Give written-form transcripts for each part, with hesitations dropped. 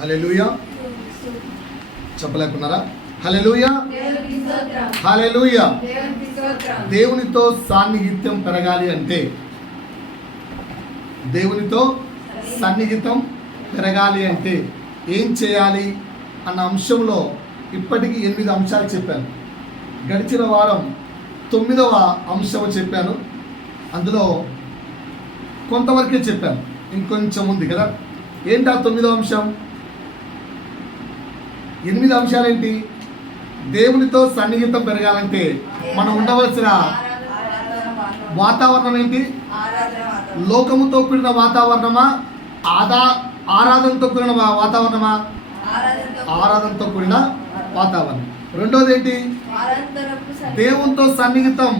హల్లెలూయా చెప్పలేకున్నారా? హల్లెలూయా హల్లెలూయా. దేవునితో సాన్నిహిత్యం పెరగాలి అంటే, దేవునితో సన్నిహితం పెరగాలి అంటే ఏం చేయాలి అన్న అంశంలో ఇప్పటికీ 8 అంశాలు చెప్పాను. గడిచిన వారం 9వ అంశం చెప్పాను. అందులో కొంతవరకే చెప్పాను, ఇంకొంచెం ఉంది కదా. ఏంటి ఆ 9వ అంశం? 8 అంశాలు ఏంటి? దేవునితో సన్నిహితం పెరగాలంటే మనం ఉండవలసిన వాతావరణం ఏంటి? లోకముతో కూడిన వాతావరణమా, ఆరాధనతో కూడిన వాతావరణమా? ఆరాధనతో కూడిన వాతావరణం. రెండోది ఏంటి? దేవునితో సన్నిహితం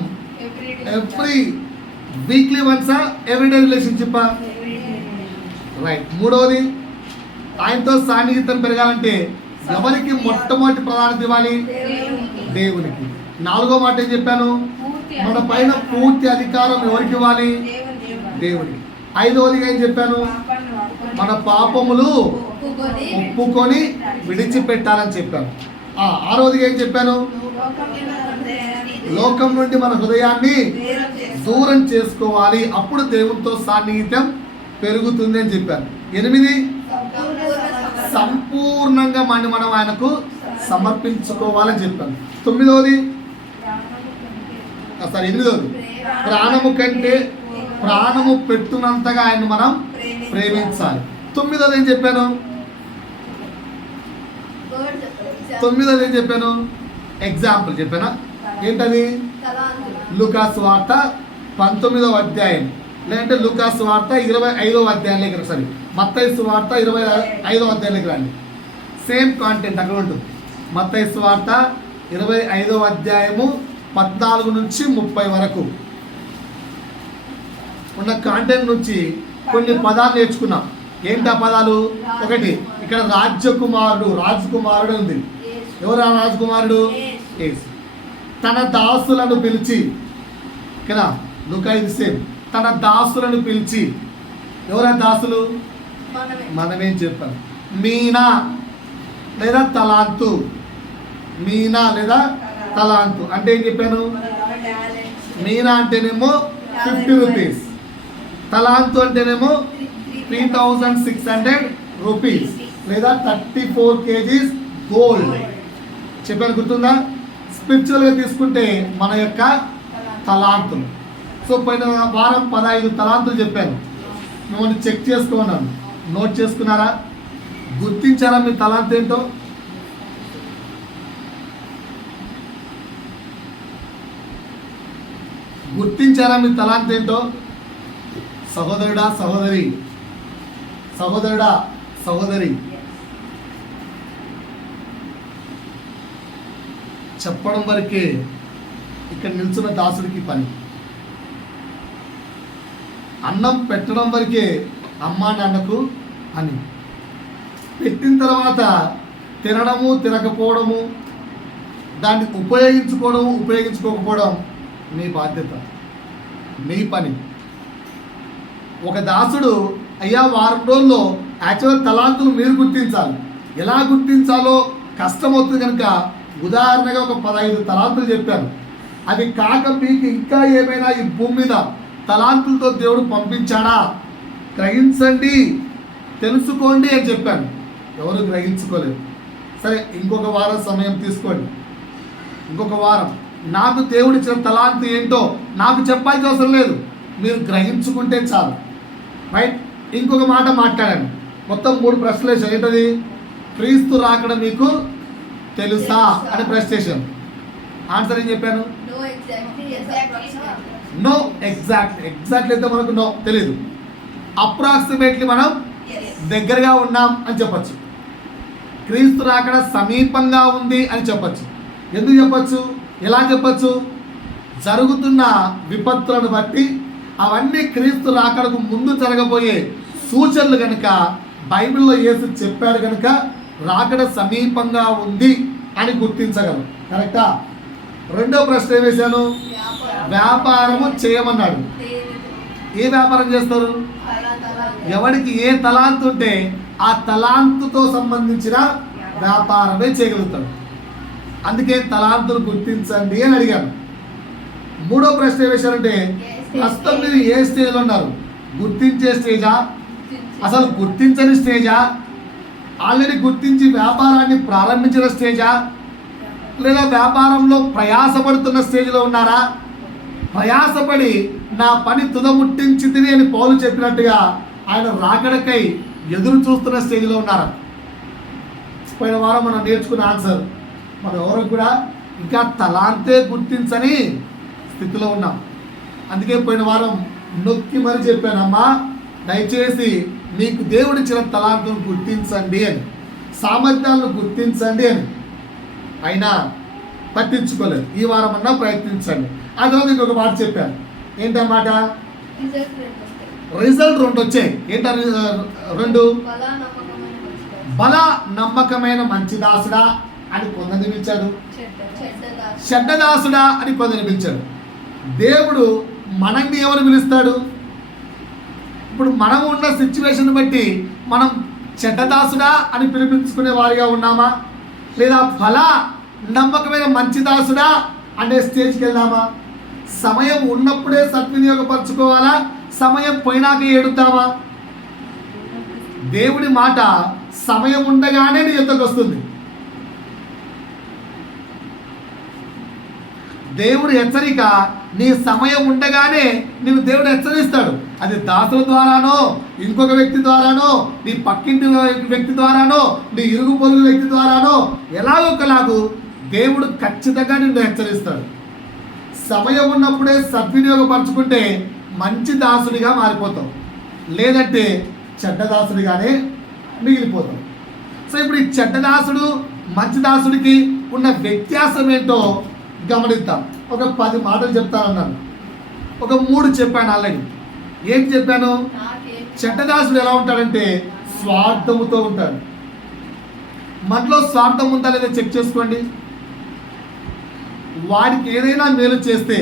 ఎవ్రీ వీక్లీ వన్సా, ఎవ్రీడే రిలేషన్షిప్పా? రైట్. మూడవది, ఆయనతో సన్నిహితం పెరగాలంటే ఎవరికి మొట్టమొదటి ప్రాధాన్యత ఇవ్వాలి? దేవునికి. 4వ మాట ఏం చెప్పాను? మన పైన పూర్తి అధికారం ఎవరికి ఇవ్వాలి? దేవునికి. 5వదిగా ఏం చెప్పాను? మన పాపములు ఒప్పుకొని విడిచిపెట్టాలని చెప్పాను. 6వదిగా ఏం చెప్పాను? లోకం నుండి మన హృదయాన్ని దూరం చేసుకోవాలి, అప్పుడు దేవునితో సాన్నిహిత్యం పెరుగుతుంది అని చెప్పాను. 8, సంపూర్ణంగా మనం ఆయనకు సమర్పించుకోవాలని చెప్పాను. 9వది, 8వది, ప్రాణము కంటే ప్రాణము పెట్టునంతగా ఆయన మనం ప్రేమించాలి. 9వది ఏం చెప్పాను? 9వది ఏం చెప్పాను? ఎగ్జాంపుల్ చెప్పానా? ఏంటది? లూకాసు వార్త 19వ అధ్యాయం, లేదంటే లూకాసు వార్త 25వ అధ్యాయంలోకి సరే మత్తయి సువార్త 25వ అధ్యాయంలోకి రండి. సేమ్ కాంటెంట్ అక్కడ ఉంటుంది. మత్తయి సువార్త 25వ అధ్యాయము 14 నుంచి 30 వరకు ఉన్న కాంటెంట్ నుంచి కొన్ని పదాలు నేర్చుకున్నాం. ఏంటి ఆ పదాలు? ఒకటి, ఇక్కడ రాజకుమారుడు ఉంది. ఎవరు ఆ రాజకుమారుడు? యేసు. తన దాసులను పిలిచి, ఇక్కడ లూకా ఇది సేమ్, తన దాసులను పిలిచి, ఎవరా దాసులు? మనమేం చెప్పాం? మీనా లేదా తలాంతు. మీనా లేదా తలాంతు అంటే ఏం చెప్పాను? మీనా అంటేనేమో 50 రూపీస్, తలాంతు అంటేనేమో 3600 రూపీస్ లేదా 34 kgs గోల్డ్ చెప్పాను. గుర్తుందా? స్పిరిచువల్గా తీసుకుంటే మన యొక్క తలాంతులు. సో పోయిన వారం 15 తలాంతులు చెప్పాను. మిమ్మల్ని చెక్ చేసుకున్నాను, నోట్ చేసుకున్నారా? గుర్తించారా మీ తలాంతు ఏంటో? గుర్తించారా మీ తలాంతు ఏంటో? సహోదరుడా సహోదరి, సహోదరుడా సహోదరి, చెప్పడం వరకే ఇక్కడ నిల్చున్న దాసుడికి పని. అన్నం పెట్టడం వరకే అమ్మా నాన్నకు అని. పెట్టిన తర్వాత తినడము తినకపోవడము, దాన్ని ఉపయోగించుకోకపోవడం మీ బాధ్యత, మీ పని. ఒక దాసుడు అయ్యా వారం రోజుల్లో యాక్చువల్ తలాంతులు మీరు గుర్తించాలి. ఎలా గుర్తించాలో కష్టమవుతుంది కనుక ఉదాహరణగా ఒక 15 తలాంతులు చెప్పాను. అవి కాక మీకు ఇంకా ఏమైనా ఈ భూమి మీద తలాంతులతో దేవుడు పంపించాడా గ్రహించండి, తెలుసుకోండి అని చెప్పాను. ఎవరు గ్రహించుకోలేదు. సరే, ఇంకొక వారం సమయం తీసుకోండి. ఇంకొక వారం నాకు దేవుడు ఇచ్చిన తలాంతు ఏంటో నాకు చెప్పాల్సిన అవసరం లేదు, మీరు గ్రహించుకుంటే చాలు. రైట్. ఇంకొక మాట మాట్లాడాను. మొత్తం 3 ప్రశ్నలు వేసాను. ఏంటది? క్రీస్తు రాకడ మీకు తెలుసా అని ప్రశ్న చేశాను. ఆన్సర్ ఏం చెప్పాను? నో. ఎగ్జాక్ట్లీ అయితే మనకు నో తెలీదు. అప్రాక్సిమేట్లీ మనం దగ్గరగా ఉన్నాం అని చెప్పచ్చు. క్రీస్తు రాకడ సమీపంగా ఉంది అని చెప్పచ్చు. ఎందుకు చెప్పచ్చు? ఎలా చెప్పచ్చు? జరుగుతున్న విపత్తులను బట్టి అవన్నీ క్రీస్తు రాకడకు ముందు జరగబోయే సూచనలు కనుక బైబిల్లో యేసు చెప్పాడు కనుక రాకడ సమీపంగా ఉంది అని గుర్తించగలం. కరెక్టా? రెండో ప్రశ్న ఏం వేశాను? వ్యాపారము చేయమన్నాడు. ఏ వ్యాపారం చేస్తారు? ఎవరికి ఏ తలాంతు ఉంటే ఆ తలాంతుతో సంబంధించిన వ్యాపారమే చేయగలుగుతాడు. అందుకే తలాంతులు గుర్తించండి అని అడిగాను. మూడో ప్రశ్న ఏం వేశారంటే, ప్రస్తుతం మీరు ఏ స్టేజ్లో ఉన్నారు? గుర్తించే స్టేజా, అసలు గుర్తించని స్టేజా, ఆల్రెడీ గుర్తించి వ్యాపారాన్ని ప్రారంభించిన స్టేజా, లేదా వ్యాపారంలో ప్రయాసపడుతున్న స్టేజ్లో ఉన్నారా? ప్రయాసపడి నా పని తుదముట్టించింది అని పౌలు చెప్పినట్టుగా ఆయన రాకడకై ఎదురు చూస్తున్న స్టేజ్లో ఉన్నారా? పోయిన వారం మనం నేర్చుకున్న ఆన్సర్, మనం ఎవరు కూడా ఇంకా తలాంతే గుర్తించని స్థితిలో ఉన్నాం. అందుకే పోయిన వారం నొక్కి మరి చెప్పానమ్మా, దయచేసి మీకు దేవుడిచ్చిన తలాంతును గుర్తించండి అని, సామర్థ్యాలను గుర్తించండి అని. అయినా పట్టించుకోలేదు. ఈ వారం అన్నా ప్రయత్నించండి. ఆ తర్వాత ఇంకొక మాట చెప్పాను. ఏంటన్నమాట? రిజల్ట్ 2 వచ్చాయి. ఏంట 2? బల నమ్మకమైన మంచి దాసుడా అని కొందరిని పిలిచాడు, చెడ్డదాసుడా అని కొందరిని పిలిచాడు. దేవుడు మనల్ని ఎవరు పిలుస్తాడు? ఇప్పుడు మనం ఉన్న సిచ్యువేషన్ బట్టి మనం చెడ్డదాసుడా అని పిలిపించుకునే వారిగా ఉన్నామా, లేదా బల నమ్మకమైన మంచి దాసుడా అనే స్టేజ్కి వెళ్దామా? సమయం ఉన్నప్పుడే సద్వినియోగపరచుకోవాలా, సమయం పోయినాక ఏడుతామా? దేవుడి మాట సమయం ఉండగానే నీ యొద్దకు వస్తుంది. దేవుడి హెచ్చరిక నీ సమయం ఉండగానే నేను దేవుడు హెచ్చరిస్తాడు. అది దాసుల ద్వారానో, ఇంకొక వ్యక్తి ద్వారానో, నీ పక్కింటి వ్యక్తి ద్వారానో, నీ ఇరుగు పొరుగు వ్యక్తి ద్వారానో, ఎలాగొకలాగు దేవుడు ఖచ్చితంగా నిన్ను హెచ్చరిస్తాడు. సమయం ఉన్నప్పుడే సద్వినియోగపరచుకుంటే మంచి దాసుడిగా మారిపోతాం, లేదంటే చెడ్డదాసుడిగానే మిగిలిపోతాం. సో ఇప్పుడు ఈ చెడ్డదాసుడు మంచి దాసుడికి ఉన్న వ్యత్యాసం ఏంటో గమనిద్దాం. ఒక 10 మాటలు చెప్తానన్నాను, ఒక 3 చెప్పాను ఆల్రెడీ. ఏంటి చెప్పాను? చెడ్డదాసుడు ఎలా ఉంటాడంటే స్వార్థముతో ఉంటాడు. మనలో స్వార్థం ఉందా లేదా చెక్ చేసుకోండి. వాడికి ఏదైనా మేలు చేస్తే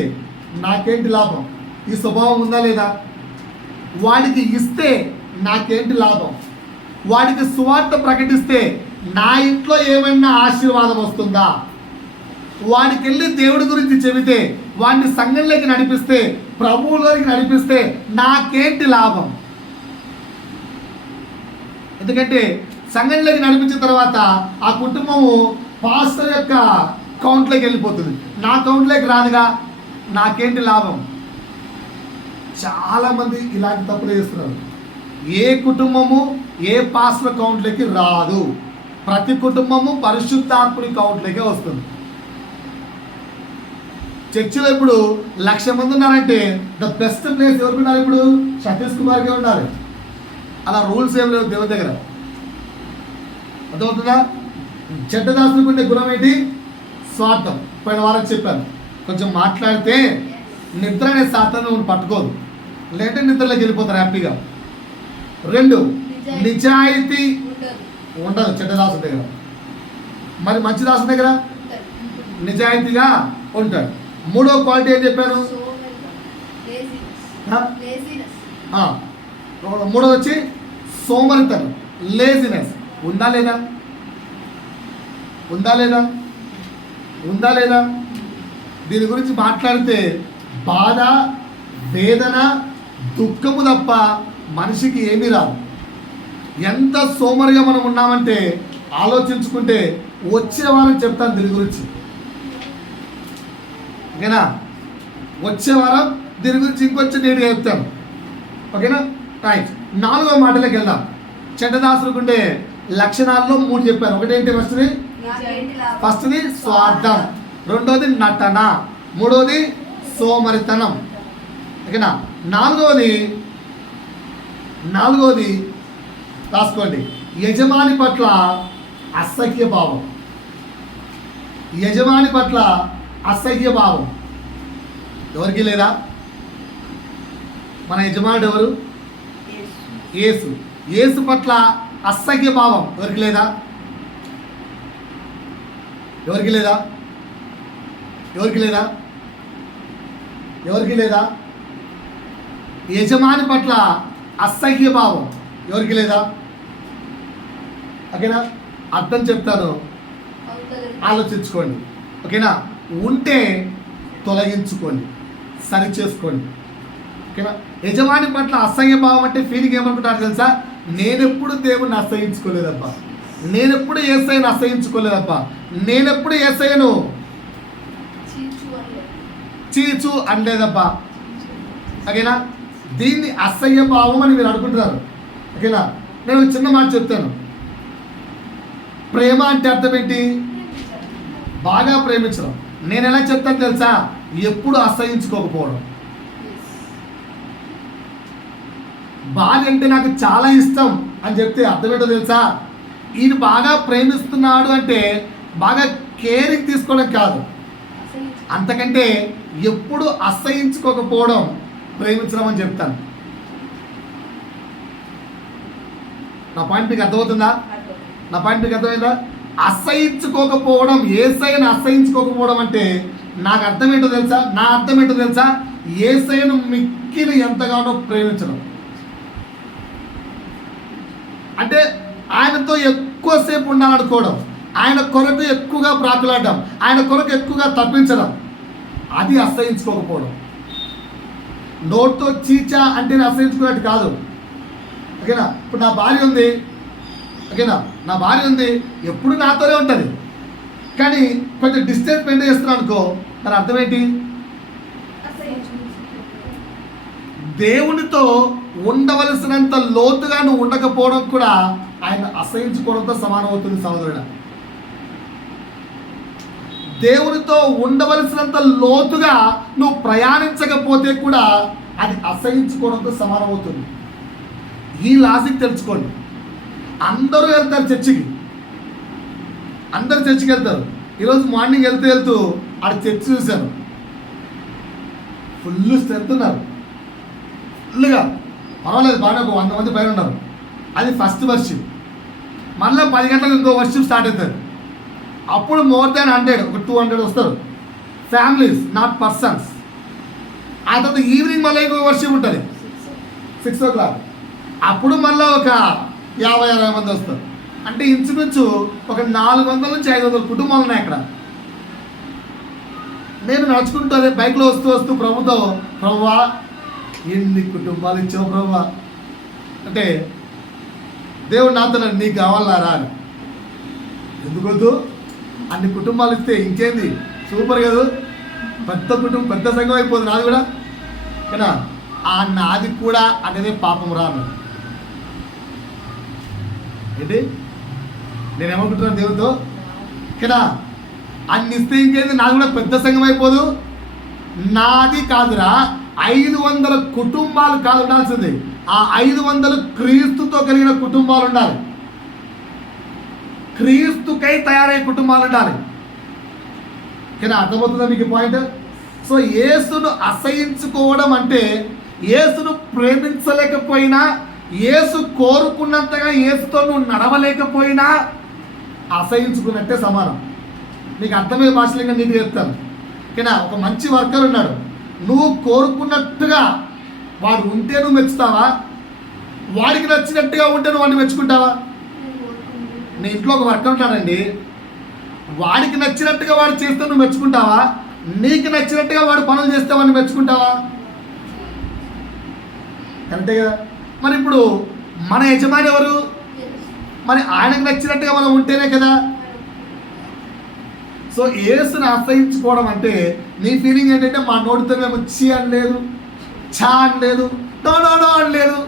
నాకేంటి లాభం, ఈ స్వభావం ఉందా లేదా? వాడికి ఇస్తే నాకేంటి లాభం? వాడికి సువార్త ప్రకటిస్తే నా ఇంట్లో ఏమైనా ఆశీర్వాదం వస్తుందా? వాడికి వెళ్ళి దేవుడి గురించి చెబితే, వాడిని సంఘంలోకి నడిపిస్తే, ప్రభువులోకి నడిపిస్తే నాకేంటి లాభం? ఎందుకంటే సంఘంలోకి నడిపించిన తర్వాత ఆ కుటుంబము పాస్టర్ యొక్క అకౌంట్లోకి వెళ్ళిపోతుంది, నా అకౌంట్లోకి రాదుగా, నాకేంటి లాభం? చాలామంది ఇలాంటి తప్పులు చేస్తున్నారు. ఏ కుటుంబము ఏ పాస్టర్ అకౌంట్లోకి రాదు, ప్రతి కుటుంబము పరిశుద్ధాత్ముడి అకౌంట్లోకే వస్తుంది. చర్చిలో ఇప్పుడు 1,00,000 మంది ఉన్నారంటే ద బెస్ట్ ప్లేస్ ఎవరికి ఉన్నారు? ఇప్పుడు సతీష్ కుమార్కే ఉండాలి. అలా రూల్స్ ఏం లేవు దేవుని దగ్గర. అర్థమవుతుందా? చెడ్డదాసులకు ఉండే గుణం ఏంటి? స్వార్థం. పోయిన వారం చెప్పాను, కొంచెం మాట్లాడితే నిద్ర అనే సాతాను పట్టుకోదు, లేదంటే నిద్రలోకి వెళ్ళిపోతారు హ్యాపీగా. 2, నిజాయితీ ఉండదు చెడ్డదాసు దగ్గర. మరి మంచి దాసు దగ్గర నిజాయితీగా ఉంటాడు. 3వ క్వాలిటీ ఏం చెప్పాను? 3వ వచ్చి సోమరితనం, లేజినెస్. ఉందా లేదా? ఉందా లేదా? ఉందా లేదా? దీని గురించి మాట్లాడితే బాధ, వేదన, దుఃఖము తప్ప మనిషికి ఏమీ రాదు. ఎంత సోమరిగా మనం ఉన్నామంటే ఆలోచించుకుంటే వచ్చే వారం చెప్తాను దీని గురించి, ఓకేనా? వచ్చే వారం దీని గురించి ఇంకొంచెం నీట్గా చెప్తాను, ఓకేనా? రైట్. 4వ మాటలోకి వెళ్దాం. చెడ్డదాసులకు ఉండే లక్షణాల్లో 3 చెప్పాను. ఒకటేంటి? ఫస్ట్ది స్వార్థం, 2వది నటన, 3వది సోమరితనం, ఓకేనా? 4వది రాసుకోండి, యజమాని పట్ల అసహ్య భావం. యజమాని పట్ల అసహ్య భావం ఎవరికి లేదా? మన యజమానుడు ఎవరు? యేసు. యేసు పట్ల అసహ్య భావం ఎవరికి లేదా? ఎవరికి లేదా? ఎవరికి లేదా? ఎవరికి లేదా? యజమాని పట్ల అసహ్య భావం ఎవరికి లేదా? ఓకేనా? అర్థం చెప్తాను, ఆలోచించుకోండి. ఓకేనా? ఉంటే తొలగించుకోండి, సరి చేసుకోండి. ఓకేనా? యజమాని పట్ల అసహ్య భావం అంటే ఫీలింగ్ ఏమనుకుంటారు తెలుసా? నేనెప్పుడు దేవుణ్ణి అసహించుకోలేదబ్బా, నేనెప్పుడు యేసయ్యను అసహించుకోలేదబ్బా, నేనెప్పుడు యేసయ్యను చీచు అనలేదబ్బా. ఓకేనా? దీన్ని అసహ్య భావం అని మీరు అనుకుంటున్నారు. ఓకేనా? నేను చిన్న మాట చెప్తాను. ప్రేమ అంటే అర్థం ఏంటి? బాగా ప్రేమించడం. నేను ఎలా చెప్తాను తెలుసా? ఎప్పుడు అసహించుకోకపోవడం. భార్య అంటే నాకు చాలా ఇష్టం అని చెప్తే అర్థం ఏంటో తెలుసా? ఈయన బాగా ప్రేమిస్తున్నాడు అంటే బాగా కేరింగ్ తీసుకోవడం కాదు, అంతకంటే ఎప్పుడు అసహించుకోకపోవడం ప్రేమించడం అని చెప్తాను. నా పాయింట్ మీకు అర్థమవుతుందా? నా పాయింట్ మీకు అర్థమైందా? అసహించుకోకపోవడం, యేసయ్యను అసహించుకోకపోవడం అంటే నాకు అర్థం ఏంటో తెలుసా? నా అర్థం ఏంటో తెలుసా? యేసయ్యను మిక్కిలి ఎంతగానో ప్రేమించడం. అంటే ఆయనతో ఎక్కువసేపు ఉండాలనుకోవడం, ఆయన కొరకు ఎక్కువగా ప్రాకులాడడం, ఆయన కొరకు ఎక్కువగా తప్పించడం, అది అసహించుకోకపోవడం. నోట్తో చీచా అంటే అసహించుకున్నట్టు కాదు. ఓకేనా? ఇప్పుడు నా భార్య ఉంది, ఓకేనా, నా భార్య ఉంది, ఎప్పుడు నాతోనే ఉంటుంది, కానీ కొంచెం డిస్టెన్స్ మెయింటైన్ చేస్తున్నాను అనుకో, దాని అర్థం ఏంటి? దేవునితో ఉండవలసినంత లోతుగా నువ్వు ఉండకపోవడం కూడా ఆయన అసహించుకోవడంతో సమానం అవుతుంది సహోదరుడా. దేవునితో ఉండవలసినంత లోతుగా నువ్వు ప్రయాణించకపోతే కూడా అది అసహించుకోవడంతో సమానం అవుతుంది. ఈ లాజిక్ తెలుసుకోండి. అందరూ వెళ్తారు చర్చికి, అందరు చర్చికి వెళ్తారు. ఈరోజు మార్నింగ్ వెళ్తూ ఆడ చర్చి చూశాను, ఫుల్ స్ట్రెంత్ ఉన్నారు, ఫుల్గా పర్వాలేదు, బాగా ఒక 100 మంది పైన ఉన్నారు. అది ఫస్ట్ వర్షిప్. మళ్ళీ 10 గంటలకు ఇంకో వర్షిప్ స్టార్ట్ అవుతుంది. అప్పుడు మోర్ దాన్ 100, ఒక 200 వస్తారు, ఫ్యామిలీస్ నాట్ పర్సన్స్. ఆ తర్వాత ఈవినింగ్ మళ్ళీ ఇంకో వర్షిప్ ఉంటుంది 6 o'clock. అప్పుడు మళ్ళీ ఒక 50-60 మంది వస్తారు. అంటే ఇంచుమించు ఒక 400 నుంచి 500 కుటుంబాలు ఉన్నాయి అక్కడ. నేను నడుచుకుంటూ అదే బైక్లో వస్తూ ప్రభుతో, ప్రభువా ఎన్ని కుటుంబాలు ఇచ్చావు ప్రభువా అంటే, దేవుడు నాతో నీకు కావాలరా అని. ఎందుకొద్దు, అన్ని కుటుంబాలు ఇస్తే ఇంకేంది, సూపర్ కదా, పెద్ద కుటుంబం, పెద్ద సంఘం అయిపోతుంది నాది కూడా. కదా ఆ నాది కూడా అనేది పాపం రాను ఏంటి, నేనేమనుకుంటున్నాను దేవుడితో, కదా అన్ని ఇస్తే ఇంకేంది, నాది కూడా పెద్ద సంఘం అయిపోదు. నాది కాదురా, 500 కుటుంబాలు కాదు ఉండాల్సింది, ఆ 500 క్రీస్తుతో కలిగిన కుటుంబాలు ఉండాలి, క్రీస్తుకై తయారయ్యే కుటుంబాలు ఉండాలి. కానీ అర్థమవుతుందా మీకు పాయింట్? సో యేసును అసహించుకోవడం అంటే యేసును ప్రేమించలేకపోయినా, యేసు కోరుకున్నంతగా యేసుతో నువ్వు నడవలేకపోయినా అసహించుకున్నట్టే సమానం. నీకు అర్థమయ్యే భాషలంగా నీకు చెప్తాను. ఓకేనా? ఒక మంచి వర్కర్ ఉన్నాడు, నువ్వు కోరుకున్నట్టుగా వాడు ఉంటే నువ్వు మెచ్చుతావా? వాడికి నచ్చినట్టుగా ఉంటే నువ్వు వాడిని మెచ్చుకుంటావా? నీ ఇంట్లో ఒక వర్కర్ ఉంటాడండి, వాడికి నచ్చినట్టుగా వాడు చేస్తే నువ్వు మెచ్చుకుంటావా? నీకు నచ్చినట్టుగా వాడు పనులు చేస్తే వాడిని మెచ్చుకుంటావా? కరెక్టే కదా. మరి ఇప్పుడు మన యజమాని ఎవరు? మరి ఆయనకు నచ్చినట్టుగా మనం ఉంటేనే కదా. సో యేసుని అసహించుకోవడం అంటే నీ ఫీలింగ్ ఏంటంటే, మా నోటితో మేము చీ అనలేదు, ఛా అనలేదు, నో అనలేదు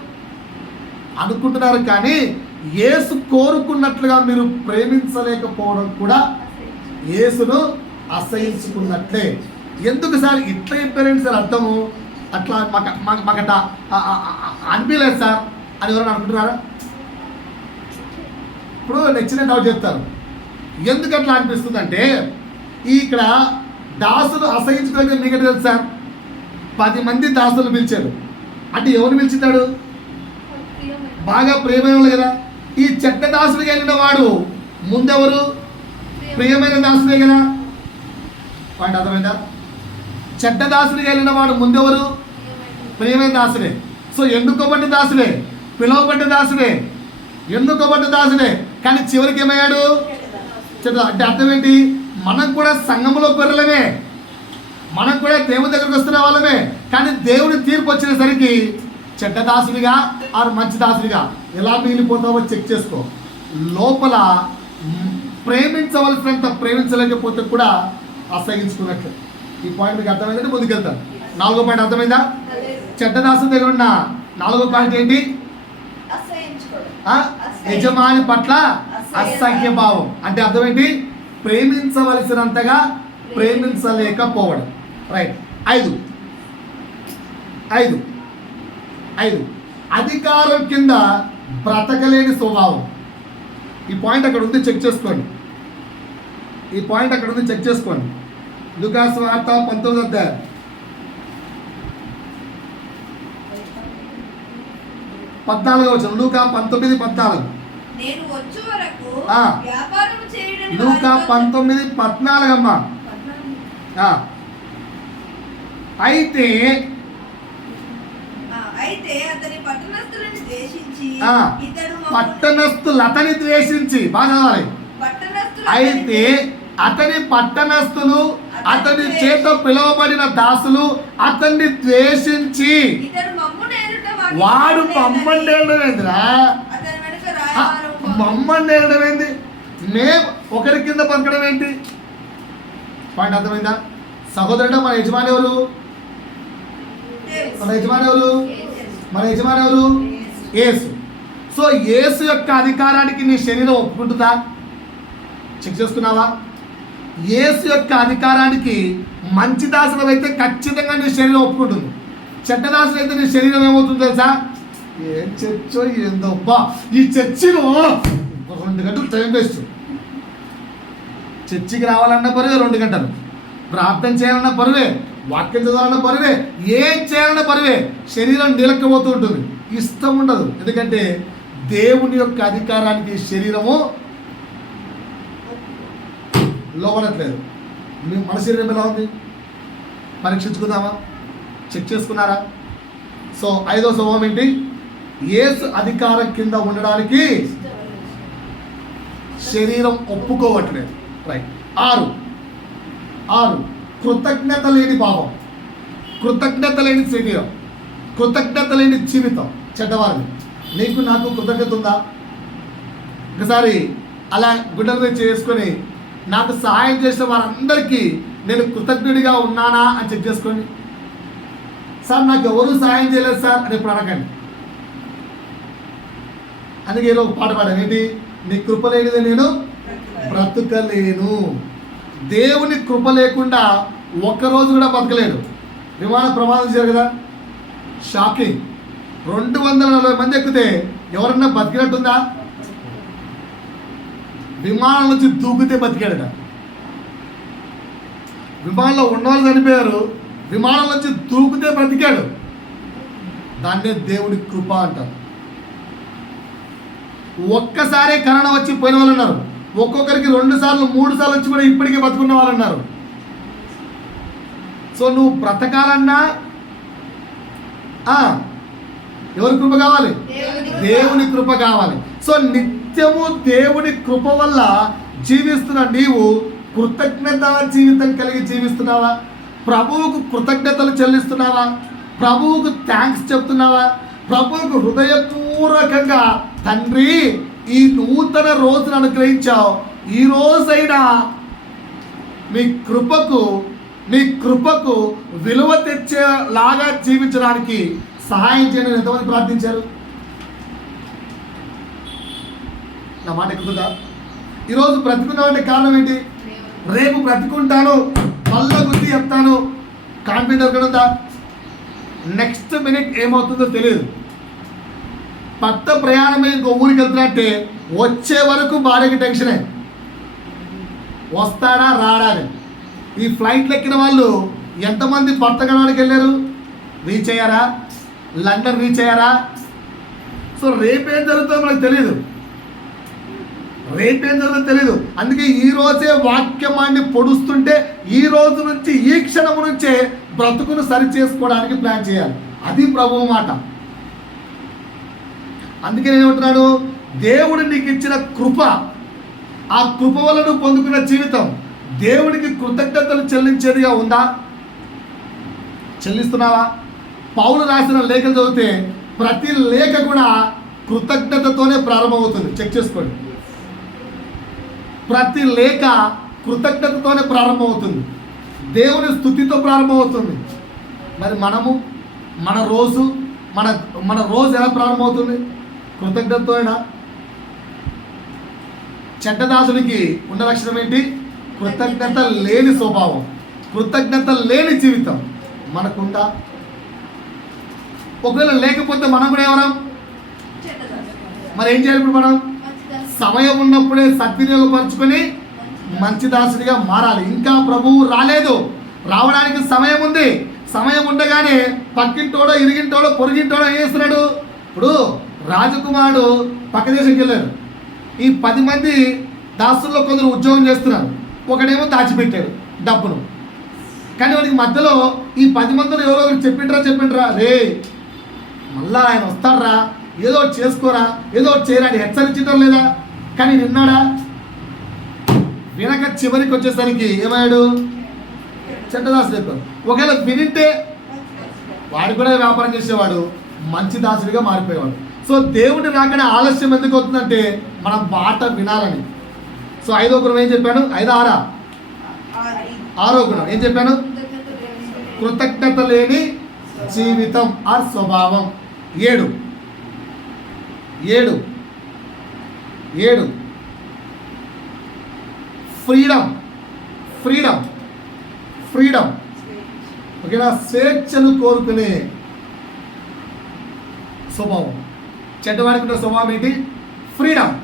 అనుకుంటున్నారు. కానీ యేసు కోరుకున్నట్లుగా మీరు ప్రేమించలేకపోవడం కూడా యేసును అసహించుకున్నట్లే. ఎందుకు సార్ ఇట్లా చెప్పారండి సార్ అర్థము? అట్లా మాకట అనిపించలేదు సార్ అని ఎవరైనా అనుకుంటున్నారా? ఇప్పుడు నచ్చిన డౌట్ చెప్తారు. ఎందుకు అట్లా అనిపిస్తుందంటే, ఇక్కడ దాసులు అసహించుకోలేదు. మీకంటే తెలుసు సార్, 10 మంది దాసులు పిలిచారు అంటే ఎవరు పిలిచినాడు? బాగా ప్రియమైన కదా. ఈ చెడ్డ దాసుడికి వెళ్ళిన వాడు ముందెవరు? ప్రియమైన దాసుడే కదా. వాటి అర్థమైందా? చెడ్డ దాసుడికి వెళ్ళిన వాడు ముందెవరు? ప్రియమైన దాసుడే. సో ఎన్నుకోబడ్డ దాసుడే, పిలువబడ్డ దాసుడే, ఎన్నుకోబడ్డ దాసుడే, కానీ చివరికి ఏమయ్యాడు? అంటే అర్థం ఏంటి? మనం కూడా సంఘంలో గొర్రెలమే, మనం కూడా దేవుని దగ్గరకు వస్తున్న వాళ్ళమే. కానీ దేవుని తీర్పు వచ్చేసరికి చెడ్డ దాసుడిగా ఆరు మంచి దాసుడిగా ఎలా మిగిలిపోతావో చెక్ చేసుకో. లోపల ప్రేమించవలసినంత ప్రేమించలేకపోతే కూడా అసహించుకున్నట్లు. ఈ పాయింట్ మీకు అర్థమైందంటే ముందుకెళ్తాను. 4వ పాయింట్ అర్థమైందా? చెడ్డ దాసు దగ్గర ఉన్న 4వ పాయింట్ ఏంటి? యజమాని పట్ల అసహ్య భావం. అంటే అర్థం ఏంటి? ప్రేమించవలసినంతగా ప్రేమించలేకపోవడం. రైట్. 5 అధికారం కింద బ్రతకలేని స్వభావం. ఈ పాయింట్ అక్కడ ఉంది, చెక్ చేసుకోండి. ఈ పాయింట్ అక్కడ ఉంది, చెక్ చేసుకోండి. లూకాసు వార్త 19వ అధ్యాయం 14వ వచనం. లూకా 19:14. లూకా 19:14 అమ్మా. అయితే పట్టణస్థులు అతని ద్వేషించి, బాగా చదవాలి. అయితే అతని పట్టణస్థులు, అతని చేత పిలువబడిన దాసులు అతన్ని ద్వేషించి, వాడు మమ్మల్ని ఏందిరా? మమ్మల్ని ఏంది? మేము ఒకరి కింద బతకడం ఏంటి? పాయింట్ అర్థమైందా? సహోదరుడు, మన యజమాని ఎవరు? మన యజమాని ఎవరు? యేసు. సో యేసు యొక్క అధికారానికి నీ శరీరం ఒప్పుకుంటుందా? చెక్ చేసుకున్నావా? యేసు యొక్క అధికారానికి మంచి దాసులు అయితే ఖచ్చితంగా నీ శరీరం ఒప్పుకుంటుంది. చెడ్డ దాసులు అయితే నీ శరీరం ఏమవుతుంది తెలుసా? ఏం చర్చో ఏందోబ్బా, ఈ చర్చిలో 2 గంటలు టైం వేస్ట్. చర్చికి రావాలన్న పరువే 2 గంటలు, ప్రార్థన చేయాలన్న పరువే, వాక్యం చదవాలన్న పరువే, ఏం చేయాలన్న పరువే. శరీరం నిలక్కపోతూ ఉంటుంది, ఇష్టం ఉండదు. ఎందుకంటే దేవుని యొక్క అధికారానికి శరీరము లోబడట్లేదు. మన శరీరం ఎలా ఉంది? పరీక్షించుకుందామా? చెక్ చేసుకున్నారా? సో 5వ స్వభావం ఏంటి? యేసు అధికారం కింద ఉండడానికి శరీరం ఒప్పుకోవట్లేదు. రైట్. 6 కృతజ్ఞత లేని భావం, కృతజ్ఞత లేని శరీరం, కృతజ్ఞత లేని జీవితం చెడ్డవారిని. నీకు నాకు కృతజ్ఞత ఉందా? ఒకసారి అలా గుడ్డల మీద చేసుకొని నాకు సహాయం చేసిన వారందరికీ నేను కృతజ్ఞుడిగా ఉన్నానా అని చెక్ చేసుకోండి. సార్ నాకు ఎవరు సహాయం చేయలేదు సార్ అని ఇప్పుడు అనకండి. అందుకే ఏదో ఒక పాట పాడాను, ఏంటి? నీ కృప లేనిదే నేను బ్రతకలేను. దేవుని కృప లేకుండా ఒక్కరోజు కూడా బతకలేడు. విమాన ప్రమాదం చేశారు కదా, షాకింగ్. 240 మంది ఎక్కితే ఎవరన్నా బతికినట్టుందా? విమానం నుంచి దూకితే బతికాడట. విమానంలో ఉన్నవాళ్ళు చనిపోయారు, విమానం నుంచి దూకితే బ్రతికాడు. దాన్నే దేవుడి కృప అంటారు. ఒక్కసారే కరోనా వచ్చి పోయిన వాళ్ళు ఉన్నారు, ఒక్కొక్కరికి 2 సార్లు 3 సార్లు వచ్చి కూడా ఇప్పటికీ బతుకున్న వాళ్ళు ఉన్నారు. సో నువ్వు బ్రతకాలన్నా ఎవరి కృప కావాలి? దేవుని కృప కావాలి. సో నిత్యము దేవుని కృప వల్ల జీవిస్తున్న నీవు కృతజ్ఞత జీవితం కలిగి జీవిస్తున్నావా? ప్రభువుకు కృతజ్ఞతలు చెల్లిస్తున్నావా? ప్రభువుకు థ్యాంక్స్ చెప్తున్నావా? ప్రభువుకు హృదయపూర్వకంగా తండ్రి ఈ నూతన రోజును అనుగ్రహించావు, ఈ రోజైనా మీ కృపకు విలువ తెచ్చేలాగా జీవించడానికి సహాయం చేయడం ఎంతమంది ప్రార్థించారు? నా మాట ఎక్కుతుందా? ఈరోజు బ్రతుకున్నామంటే కారణం ఏంటి? రేపు బ్రతుకుంటాను, మళ్ళా గుర్తి చెప్తాను కాన్ఫిడెంట్ ఎక్కడుందా? నెక్స్ట్ మినిట్ ఏమవుతుందో తెలియదు. భర్త ప్రయాణమై ఇంకో ఊరికి వెళ్తున్నట్టే వచ్చే వరకు భార్యకి టెన్షనే, వస్తాడా రాడా అని. ఈ ఫ్లైట్లు ఎక్కిన వాళ్ళు ఎంతమంది భర్త కనడానికి వెళ్ళారు? రీచ్ అయ్యారా? లండన్ రీచ్ అయ్యారా? సో రేపేం జరుగుతుందో మనకు తెలియదు, అందుకే ఈ రోజే వాక్యమాన్ని పొడుస్తుంటే ఈ రోజు నుంచి, ఈ క్షణము నుంచే బ్రతుకును సరి చేసుకోవడానికి ప్లాన్ చేయాలి. అది ప్రభువు మాట. అందుకే నేను ఏమంటున్నాడు, దేవుడు నీకు ఇచ్చిన కృప, ఆ కృప వల్ల నువ్వు పొందుకున్న జీవితం దేవుడికి కృతజ్ఞతలు చెల్లించేదిగా ఉందా? చెల్లిస్తున్నావా? పౌలు రాసిన లేఖలు చదివితే ప్రతి లేఖ కూడా కృతజ్ఞతతోనే ప్రారంభమవుతుంది. చెక్ చేసుకోండి. ప్రతి లేఖ కృతజ్ఞతతోనే ప్రారంభమవుతుంది, దేవుని స్తుతితో ప్రారంభమవుతుంది. మరి మనము మన రోజు ఎలా ప్రారంభమవుతుంది? కృతజ్ఞతతోనేనా? చెడ్డదాసునికి ఉన్న లక్షణం ఏంటి? కృతజ్ఞత లేని స్వభావం, కృతజ్ఞత లేని జీవితం మనకుందా? ఒకవేళ లేకపోతే మనం కూడా ఎవరం? మరి ఏం చేయాలి? ఇప్పుడు మనం సమయం ఉన్నప్పుడే సద్వినియోగపరచుకొని మంచి దాసుడిగా మారాలి. ఇంకా ప్రభువు రాలేదు, రావడానికి సమయం ఉంది. సమయం ఉండగానే పక్కింటోడో ఇరిగింటోడో పొరిగింటోడో ఏం చేస్తున్నాడు? ఇప్పుడు రాజకుమారుడు పక్క దేశంకి వెళ్ళాడు. ఈ 10 మంది దాసుల్లో కొందరు ఉద్యోగం చేస్తున్నారు, ఒకడేమో దాచిపెట్టాడు డబ్బును. కానీ వాడికి మధ్యలో ఈ 10 మందిలో ఎవరో చెప్పిండ్రా రే మళ్ళా ఆయన వస్తాడ్రా, ఏదో ఒకటి చేసుకోరా, ఏదో ఒకటి చేయరా అని హెచ్చరించడం లేదా? కానీ విన్నాడా? వినక చివరికి వచ్చేసరికి ఏమయ్యాడు? చెడ్డదాసుడు అయిపోయాడు. ఒకవేళ వినింటే వాడు కూడా వ్యాపారం చేసేవాడు, మంచి దాసుడిగా మారిపోయేవాడు. సో దేవుడి రాకనే ఆలస్యం ఎందుకు అవుతుందంటే మనం మాట వినాలని. సో 5వ గుణం ఏం చెప్పాను? 5, 6? 6వ గుణం ఏం చెప్పాను? కృతజ్ఞత లేని జీవితం ఆర్ స్వభావం. 7 ఫ్రీడమ్ ఓకేనా? స్వేచ్ఛను కోరుకునే స్వభావం. చెడ్డవాడికి ఉన్న స్వభావం ఏంటి? ఫ్రీడమ్.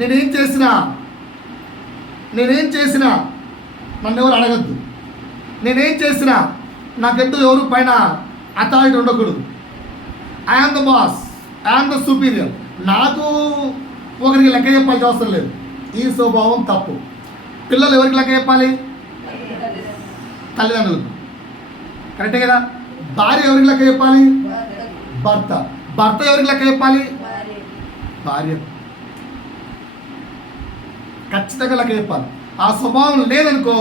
నేనేం చేసినా నన్ను ఎవరు అడగద్దు. నేనేం చేసినా నాకెంతో ఎవరు పైన అథారిటీ ఉండకూడదు. I am the boss, I am the superior. నాకు ఒకరికి లెక్క చెప్పాల్సిన అవసరం లేదు. ఈ స్వభావం తప్పు. పిల్లలు ఎవరికి లెక్క చెప్పాలి? తల్లిదండ్రులకు. కరెక్టే కదా? భార్య ఎవరికి లెక్క చెప్పాలి? భర్త ఎవరికి లెక్క చెప్పాలి? భార్య. ఖచ్చితంగా లెక్క చెప్పాలి. ఆ స్వభావం లేదనుకో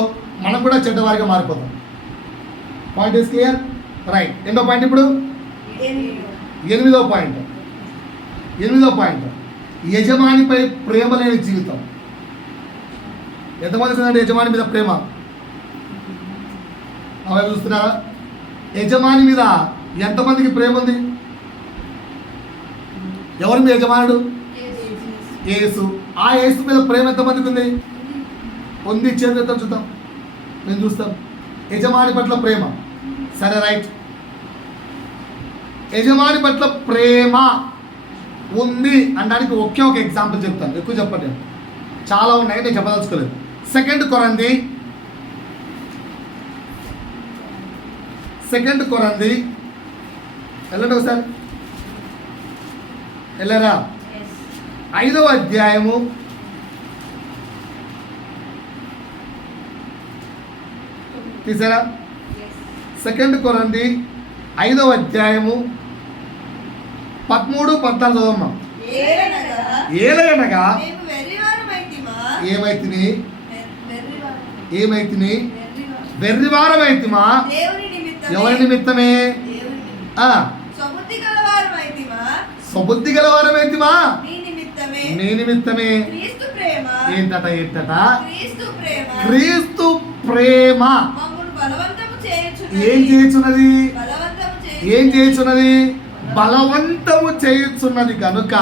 మనం కూడా చెడ్డవారిగా మారిపోతాం. Point is clear? రైట్. రెండో పాయింట్. ఇప్పుడు 8వ పాయింట్ యజమానిపై ప్రేమ లేని జీవితం. ఎంతమంది ఉందండి యజమాని మీద ప్రేమ? అవి చూస్తున్నారా? యజమాని మీద ఎంతమందికి ప్రేమ ఉంది? ఎవరి మీ యజమానుడు? యేసు. ఆ యేసు మీద ప్రేమ ఎంతమందికి ఉంది? చేద్దాం, చూద్దాం, నేను చూస్తాం. యజమాని పట్ల ప్రేమ. సరే, రైట్. యజమాని పట్ల ప్రేమ ఉంది అనడానికి ఒకే ఒక ఎగ్జాంపుల్ చెప్తాను, ఎక్కువ చెప్పండి, చాలా ఉన్నాయి, నేను చెప్పదలుచుకోలేదు. 2 కొరింథీ వెళ్ళండి ఒకసారి, వెళ్ళారా? 5వ అధ్యాయము తీసారా? 2 కొరింథీ 5వ అధ్యాయము 13, 14 చదవమ్మా. ఏలయనగా ఏమైతిని వెర్రివారమైతిమా? ఎవరి నిమిత్తమే? స్వబుద్ధి గలవారమైతిమా? నీ నిమిత్తమే. ఏంటట? క్రీస్తు ప్రేమ ఏం చేయుచున్నది? బలవంతము చేయుచున్నది కనుక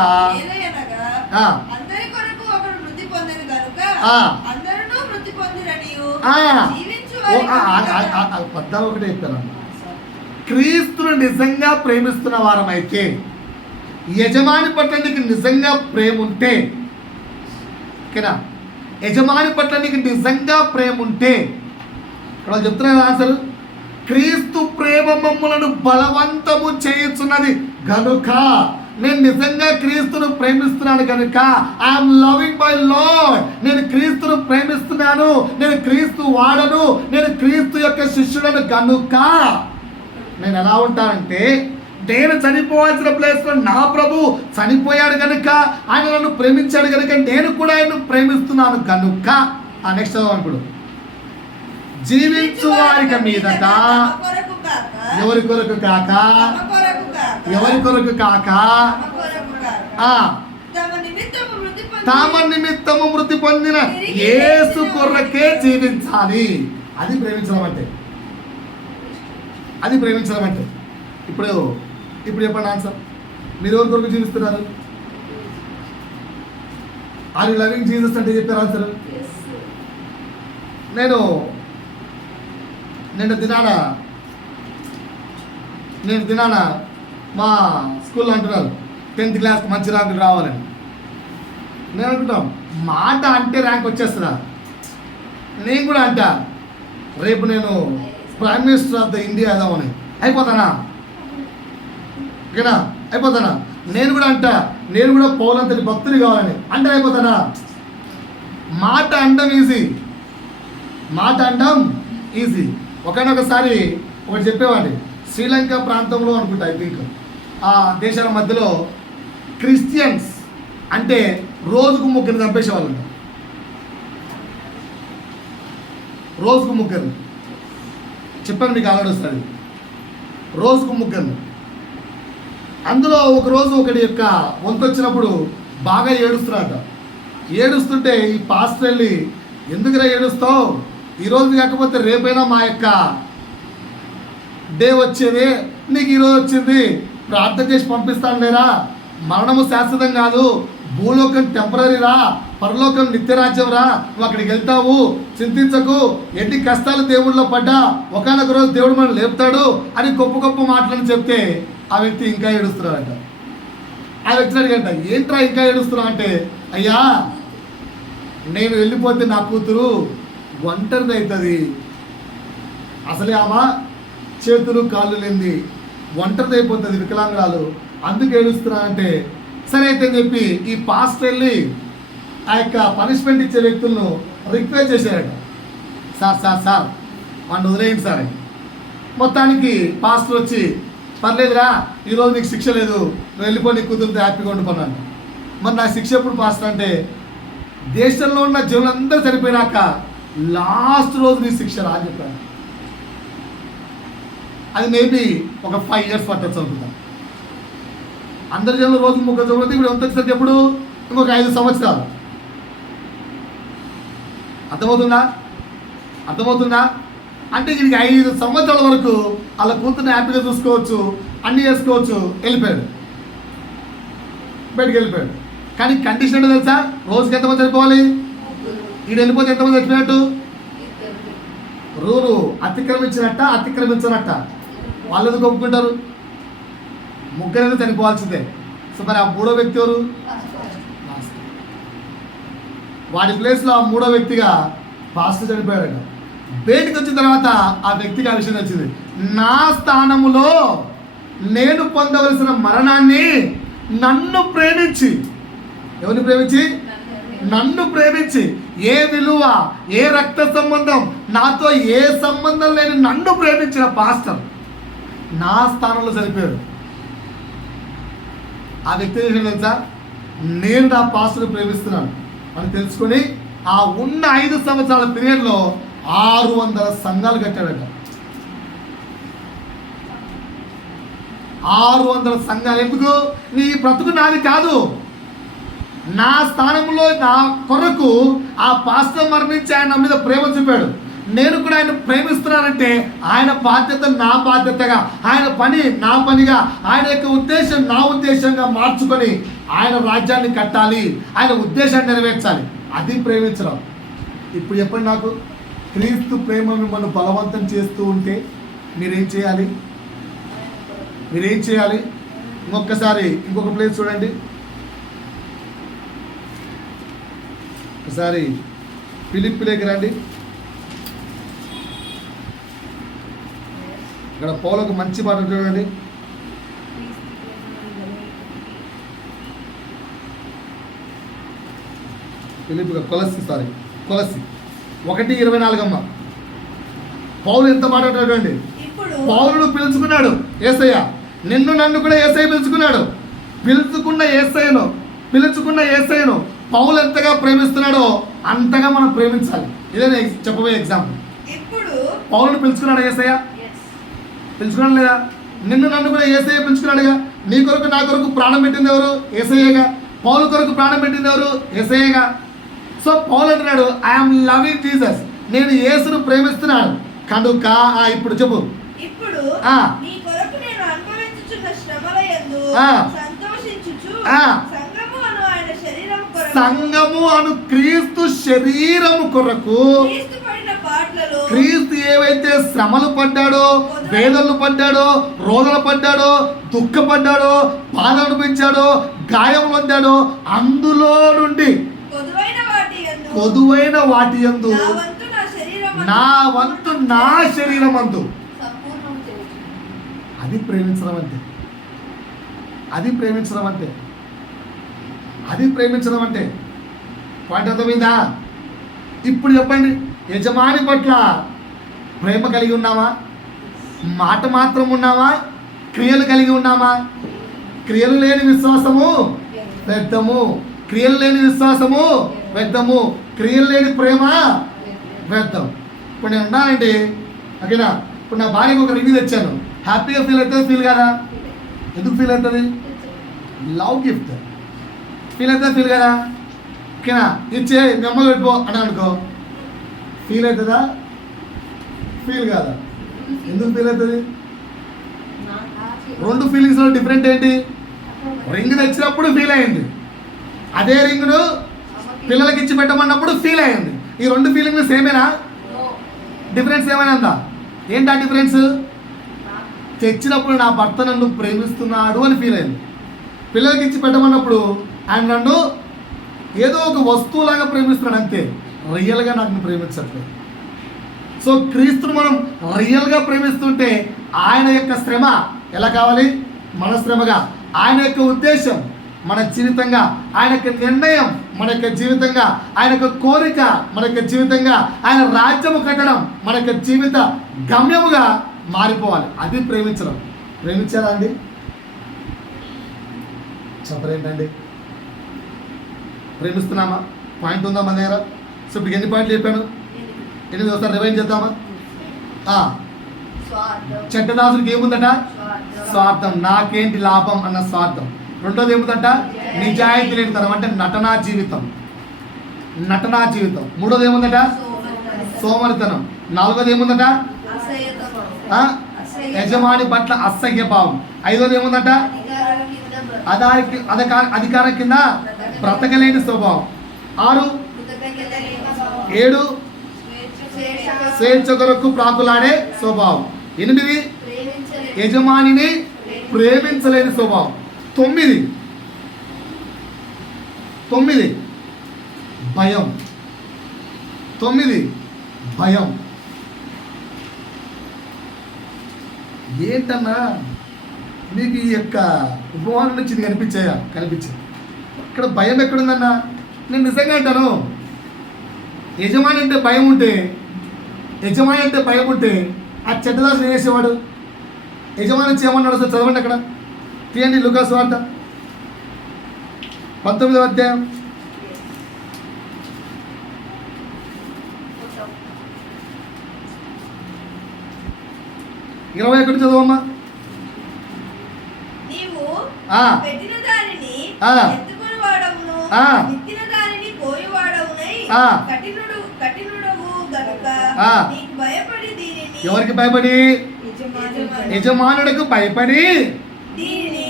పద్దాలు ఒకటే చెప్తాను. క్రీస్తును నిజంగా ప్రేమిస్తున్న వారమైతే, యజమాని పట్ల నీకు నిజంగా ప్రేమ ఉంటే, ఓకేనా? యజమాని పట్ల నీకు నిజంగా ప్రేమ ఉంటే, ఇక్కడ చెప్తున్నారు ఆన్సర్, క్రీస్తు ప్రేమ మమ్ములను బలవంతము చేయుచున్నది గనుక, నేను నిజంగా క్రీస్తును ప్రేమిస్తున్నాను కనుక, ఐఎమ్ లవింగ్ మై లార్డ్, నేను క్రీస్తును ప్రేమిస్తున్నాను, నేను క్రీస్తు వాడను, నేను క్రీస్తు యొక్క శిష్యుడను కనుక నేను ఎలా ఉంటానంటే నేను చనిపోవాల్సిన ప్లేస్లో నా ప్రభు చనిపోయాడు కనుక, ఆయన నన్ను ప్రేమించాడు కనుక నేను కూడా ఆయన ప్రేమిస్తున్నాను కనుక. ఆ నెక్స్ట్ ఇప్పుడు జీవించు వారికి మీదట ఎవరి కొరకు కాక, ఎవరి కొరకు కాక, తమ నిమిత్తము మృతి పొందిన యేసు కొరకే జీవించాలి. అది ప్రేమించడం అంటే, అది ప్రేమించడం అంటే. ఇప్పుడు చెప్పండి ఆన్సర్. మీరు ఎవరి కొరకు జీవిస్తున్నారు? ఆర్ యు లవింగ్ జీసస్ అంటే చెప్పారు ఆన్సర్. నేను దినాన మా స్కూల్లో అంటున్నారు 10th క్లాస్కి మంచి ర్యాంకులు రావాలని. నేను అనుకుంటాం మాట అంటే ర్యాంక్ వచ్చేస్తుందా? నేను కూడా అంటా రేపు నేను prime minister of the India అవుదామని. అయిపోతానా? ఓకేనా? అయిపోతానా? నేను కూడా అంటా నేను కూడా పౌలంతటి భక్తులు కావాలని. అంటే అయిపోతానా? మాట అనడం ఈజీ, మాట అనడం ఈజీ. ఒకనొకసారి ఒకటి చెప్పేవాడిని, శ్రీలంక ప్రాంతంలో అనుకుంటా, ఐ థింక్ ఆ దేశాల మధ్యలో క్రిస్టియన్స్ అంటే రోజుకు ముగ్గురు చంపేసేవాళ్ళు. రోజుకు ముగ్గురు చెప్పండి, మీకు ఆల్రెడీ వస్తుంది. రోజుకు ముగ్గురు. అందులో ఒకరోజు ఒకటి యొక్క వంతు వచ్చినప్పుడు బాగా ఏడుస్తున్నాడు. ఏడుస్తుంటే ఈ పాస్టర్ వెళ్ళి, ఎందుకురా ఏడుస్తావు, ఈరోజు కాకపోతే రేపైనా మా యొక్క డే వచ్చేది, నీకు ఈరోజు వచ్చింది, ప్రార్థన చేసి పంపిస్తాను లేరా, మరణము శాశ్వతం కాదు, భూలోకం టెంపరీరా, పరలోకం నిత్యరాజ్యం రా, నువ్వు అక్కడికి వెళ్తావు, చింతించకు, ఎన్ని కష్టాలు దేవుళ్ళలో పడ్డా ఒకనొక రోజు దేవుడు మనం లేపుతాడు అని గొప్ప గొప్ప మాటలను చెప్తే ఆ వ్యక్తి ఇంకా ఏడుస్తున్నాడంట. ఆ వ్యక్తి అడిగంట, ఏంట్రా ఇంకా ఏడుస్తున్నావు అంటే, అయ్యా నేను వెళ్ళిపోతే నా కూతురు ఒంటరిది అవుతుంది, అసలే ఆమె చేతులు కాళ్ళు లేనిది, ఒంటరిది అయిపోతుంది, వికలాంగురాలు, అందుకు ఏడుస్తున్నా అంటే, సరే అయితే అని చెప్పి ఈ పాస్టర్ వెళ్ళి ఆ యొక్క పనిష్మెంట్ ఇచ్చే వ్యక్తులను రిక్వెస్ట్ చేశారట. సార్ వాడిని వదిలేయండి సార్ అని. మొత్తానికి పాస్టర్ వచ్చి, పర్లేదురా ఈరోజు నీకు శిక్ష లేదు, నువ్వు వెళ్ళిపో, నీ కూతురుతో హ్యాపీగా ఉండిపోన్నాను. మరి నా శిక్ష ఎప్పుడు పాస్టర్ అంటే, దేశంలో ఉన్న జనులందరూ చనిపోయినాక లాస్ట్ రోజు నీ శిక్ష రా అని చెప్పాను. అది మేబీ ఒక 5 years పట్టచ్చు అనుకుంటా. అందరి జనులు రోజు ముగ్గురు చదువుతుంది. ఇప్పుడు ఎంత వచ్చింది ఎప్పుడు? ఇంకొక 5 సంవత్సరాలు. అర్థమవుతుందా? అంటే వీడికి 5 సంవత్సరాల వరకు వాళ్ళ కూతుర్ని హ్యాపీగా చూసుకోవచ్చు, అన్నీ చేసుకోవచ్చు. వెళ్ళిపోయాడు, బయటికి వెళ్ళిపోయాడు. కానీ కండిషన్ ఏంటో తెలుసా? రోజుకి ఎంతమంది చనిపోవాలి? వీడు వెళ్ళిపోతే ఎంతమంది చచ్చిపోయినట్టు? రూలు అతిక్రమించనట్ట వాళ్ళు ఎందుకు ఒప్పుకుంటారు? ముగ్గురైనా చనిపోవాల్సిందే. సో మరి ఆ మూడో వ్యక్తి ఎవరు? వాడి ప్లేస్లో ఆ మూడో వ్యక్తిగా పాస్టర్ చనిపోయాడు. బయటికి వచ్చిన తర్వాత ఆ వ్యక్తికి ఆ విషయం వచ్చింది, నా స్థానములో నేను పొందవలసిన మరణాన్ని నన్ను ప్రేమించి, ఎవరిని ప్రేమించి? నన్ను ప్రేమించి, ఏ విలువ, ఏ రక్త సంబంధం, నాతో ఏ సంబంధం లేని నన్ను ప్రేమించిన పాస్టర్ నా స్థానంలో చనిపోయాడు. ఆ వ్యక్తి తెలుసా, నేను నా పాస్టర్ని ప్రేమిస్తున్నాను అని తెలుసుకొని ఆ ఉన్న 5 సంవత్సరాల పీరియడ్లో 600 సంఘాలు కట్టాడట. 600 సంఘాలు. ఎందుకు? నీ బ్రతుకు నాది కాదు, నా స్థానంలో నా కొరకు ఆ పాస్టర్ మరణించి ఆయన నా మీద ప్రేమ చూపాడు. నేను కూడా ఆయన ప్రేమిస్తున్నానంటే ఆయన బాధ్యత నా బాధ్యతగా, ఆయన పని నా పనిగా, ఆయన యొక్క ఉద్దేశం నా ఉద్దేశంగా మార్చుకొని ఆయన రాజ్యాన్ని కట్టాలి, ఆయన ఉద్దేశాన్ని నెరవేర్చాలి. అది ప్రేమించడం. ఇప్పుడు చెప్పండి నాకు, క్రీస్తు ప్రేమ మిమ్మల్ని బలవంతం చేస్తూ ఉంటే మీరేం చేయాలి? ఇంకొకసారి ఇంకొక ప్లేస్ చూడండి. ఒకసారి ఫిలిప్పీలోకి రండి. ఇక్కడ పౌలకు మంచి మాట చూడండి. కొలసి 1:24 పౌలు ఎంత మాట చూడండి. పౌలును పిలుచుకున్నాడు యేసయ్య, నిన్ను నన్ను కూడా యేసయ్య పిలుచుకున్నాడు. పిలుచుకున్న యేసయ్యను పౌలు ఎంతగా ప్రేమిస్తున్నాడో అంతగా మనం ప్రేమించాలి. ఇదే నేను చెప్పబోయే ఎగ్జాంపుల్. ఇప్పుడు పౌలును పిలుచుకున్నాడు యేసయ్య, పిలుచుకున్నాడు లేదా? నిన్ను నన్ను కూడా యేసయ్య పిలుచుకున్నాడుగా. నీ కొరకు నా కొరకు ప్రాణం పెట్టింది ఎవరు? యేసయ్యగా. పౌలు కొరకు ప్రాణం పెట్టింది ఎవరు? యేసయ్యగా. సో పౌలు అంటున్నాడు, ఐఎమ్ లవింగ్ జీసస్, నేను యేసును ప్రేమిస్తున్నాను కనుక. ఇప్పుడు చెప్పు. ఇప్పుడు ఆ. నీ కొరకు నేను అనుభవించుచున్న శ్రమలయందు ఆ. సంతోషించుచు ఆ. సంఘము అను ఆయన శరీరం కొరకు సంఘము అను క్రీస్తు శరీరము కొరకు క్రీస్తు పడిన పాటలలో క్రీస్తు ఏవైతే శ్రమలు పడ్డాడో, వేదనలు పడ్డాడో, రోదనలు పడ్డాడో, దుఃఖపడ్డాడో, బాధ అనిపించాడో, గాయం పొందాడో, అందులో నుండి కొదువైన వాటి యందు నా వంతు నా శరీరమందు. అది ప్రేమించడం అంటే, పాయింట్ అర్థమైందా? ఇప్పుడు చెప్పండి, యజమాని పట్ల ప్రేమ కలిగి ఉన్నామా? మాట మాత్రం ఉన్నామా? క్రియలు కలిగి ఉన్నామా? క్రియలు లేని విశ్వాసము వ్యర్థము. క్రియలు లేని విశ్వాసము వ్యర్థము. క్రియలు లేని ప్రేమ వ్యర్థం. ఇప్పుడు నేను ఉన్నానండి, ఓకేనా? ఇప్పుడు నా భార్యకు ఒక రింగ్ తెచ్చాను, హ్యాపీగా ఫీల్ అవుతుంది? ఫీల్ కదా? ఎందుకు ఫీల్ అవుతుంది? Love gift. ఫీల్ అవుతుంది? ఫీల్ కదా? ఓకేనా? ఇచ్చే మీ అమ్మ పెట్టుకో అని అనుకో, ఫీల్ అవుతుందా? ఫీల్ కాదా? ఎందుకు ఫీల్ అవుతుంది? రెండు ఫీలింగ్స్లో డిఫరెంట్ ఏంటి? రింగ్ తెచ్చినప్పుడు ఫీల్ అయింది, అదే రింగ్ను పిల్లలకి ఇచ్చి పెట్టమన్నప్పుడు ఫీల్ అయింది. ఈ రెండు ఫీలింగ్లు సేమేనా? డిఫరెన్స్ ఏమైనా ఉందా? ఏంటి ఆ డిఫరెన్స్? తెచ్చినప్పుడు నా భర్త నన్ను ప్రేమిస్తున్నాడు అని ఫీల్ అయింది. పిల్లలకి ఇచ్చి పెట్టమన్నప్పుడు ఆయన నన్ను ఏదో ఒక వస్తువులాగా ప్రేమిస్తున్నాడు అంతే, రియల్గా నాకు ప్రేమించట్లేదు. సో క్రీస్తును మనం రియల్గా ప్రేమిస్తుంటే ఆయన యొక్క శ్రమ ఎలా కావాలి? మన శ్రమగా. ఆయన యొక్క ఉద్దేశం మన జీవితంగా, ఆయన యొక్క నిర్ణయం మన యొక్క జీవితంగా, ఆయన యొక్క కోరిక మన యొక్క జీవితంగా, ఆయన రాజ్యము కట్టడం మన యొక్క జీవిత గమ్యముగా మారిపోవాలి. అది ప్రేమించడం. ప్రేమించారా అండి? చెప్పరేంటండి? ప్రేమిస్తున్నామా? పాయింట్ ఉందా మన దగ్గర? సో ఇప్పుడు ఎన్ని పాయింట్లు చెప్పాను? 8 ఒకసారి రివైండ్ చేద్దామా? చెడ్డదాసుడికి ఏముందట? స్వార్థం. నాకేంటి లాభం అన్న స్వార్థం. రెండోది ఏముందట? నిజాయితీ లేని తనం, అంటే నటనా జీవితం. మూడోది ఏముందట? సోమరితనం. నాలుగోది ఏముందట? యజమాని పట్ల అసహ్య భావం. ఐదోది ఏముందట? అధికారం కింద బ్రతకలేని స్వభావం. 6 7 స్వేచ్ఛ కొరకు ప్రాకులాడే స్వభావం. 8 యజమానిని ప్రేమించలేని స్వభావం. 9 భయం. 9 భయం. ఏంటన్నా మీకు ఈ యొక్క ఉపమానం నుంచి ఇది కనిపించింది. ఇక్కడ భయం ఎక్కడుందన్నా? నేను నిజంగా అంటాను, యజమాని అంటే భయం ఉంటే ఆ చెడ్డదాసులు ఏం చేసేవాడు? యజమాని చేయమన్నాడు. సార్ చదవండి అక్కడ, తీయండి లూకా సువార్త 19వ అధ్యాయం 21 చదవమ్మా. నీవు పెట్టిన దానిని ఎత్తుకొనివాడవును, విత్తిన దానిని కోయువాడవునై కఠినుడవు గనుక నీకు భయపడి దీనిని. ఎవరికి భయపడి? యజమానుడికి భయపడి దీనిని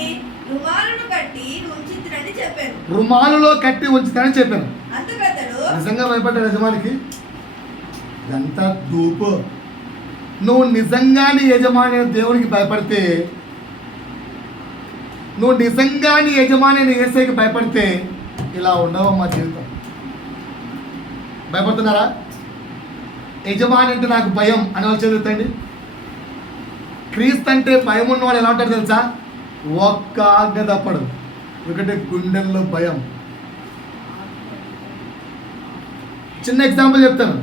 రుమాలును కట్టి ఉంచితినని చెప్పాను. రుమాలులో కట్టి ఉంచుతానని చెప్పాను. అంతకతడు నిజంగా భయపడ్డాడు యజమానికి. ఇదంతా దూపు. నువ్వు నిజంగానే యజమాని దేవునికి భయపడితే, నువ్వు నిజంగానే యజమాని యేసయ్యకి భయపడితే ఇలా ఉండవమ్మా జీవితం. భయపడుతున్నారా? యజమాని అంటే నాకు భయం అని వాళ్ళు చదువుతండి. క్రీస్తు అంటే భయం ఉన్నవాడు ఎలా ఉంటాడు తెలుసా? ఒక్క ఆజ్ఞ తప్పడు, ఎందుకంటే గుండెల్లో భయం. చిన్న ఎగ్జాంపుల్ చెప్తాను.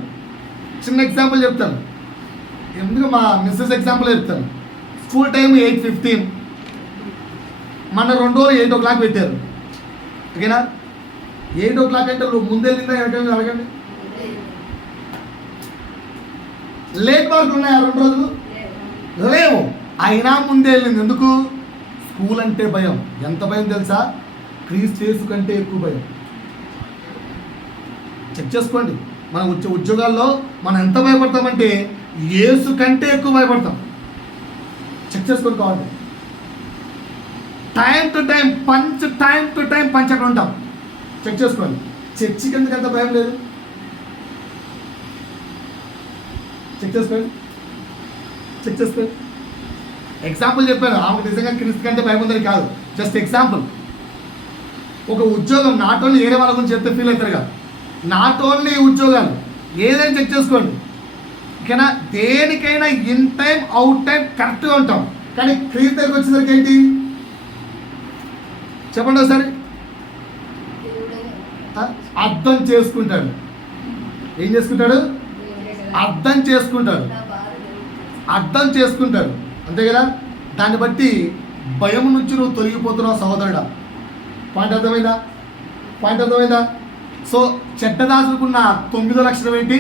ఎందుకు మా మిస్సెస్ ఎగ్జాంపుల్ చెప్తాను. స్కూల్ టైం 8:15, మన 2 రోజులు 8 o'clock పెట్టారు, ఓకేనా? 8 o'clock అంటే ముందెళ్ళిందా ఎక్కడికి అడగండి. లేట్ మార్కులు ఉన్నాయా 2 రోజులు? లేవు. అయినా ముందే వెళ్ళింది. ఎందుకు? స్కూల్ అంటే భయం. ఎంత భయం తెలుసా? క్రీస్తు యేసు కంటే ఎక్కువ భయం. చెక్ చేసుకోండి. మన ఉద్యోగాల్లో మనం ఎంత భయపడతామంటే యేసు కంటే ఎక్కువ భయపడతాం. చెక్ చేసుకోండి కావాలి. టైం టు టైం పంచ్ అక్కడ ఉంటాం. చెక్ చేసుకోండి. చర్చికి ఎందుకు అంత భయం లేదు? చెక్ చేసుకోండి. ఎగ్జాంపుల్ చెప్పాను. ఆమెకు నిజంగా క్రీస్తు కంటే భయం ఉందని కాదు, జస్ట్ ఎగ్జాంపుల్. ఒక ఉద్యోగం నాట్ ఓన్లీ వేరే వాళ్ళ గురించి చెప్తే ఫీల్ అవుతారు కదా, నాట్ ఓన్లీ ఉద్యోగాలు ఏదైనా చెక్ చేసుకోండి, ఓకేనా? దేనికైనా ఇన్ టైం అవుట్ టైం కరెక్ట్గా ఉంటాం. కానీ క్రీస్తు దగ్గరికి వచ్చేసరికి ఏంటి చెప్పండి ఒకసారి? అర్థం చేసుకుంటాడు. ఏం చేసుకుంటాడు? అర్థం చేసుకుంటాడు, అంతే కదా? దాన్ని బట్టి భయం నుంచి నువ్వు తొలగిపోతున్నావు సహోదరుడా. పాయింట్ అర్థమైందా? సో చెడ్డదాసుకున్న 9వ లక్షణం ఏంటి?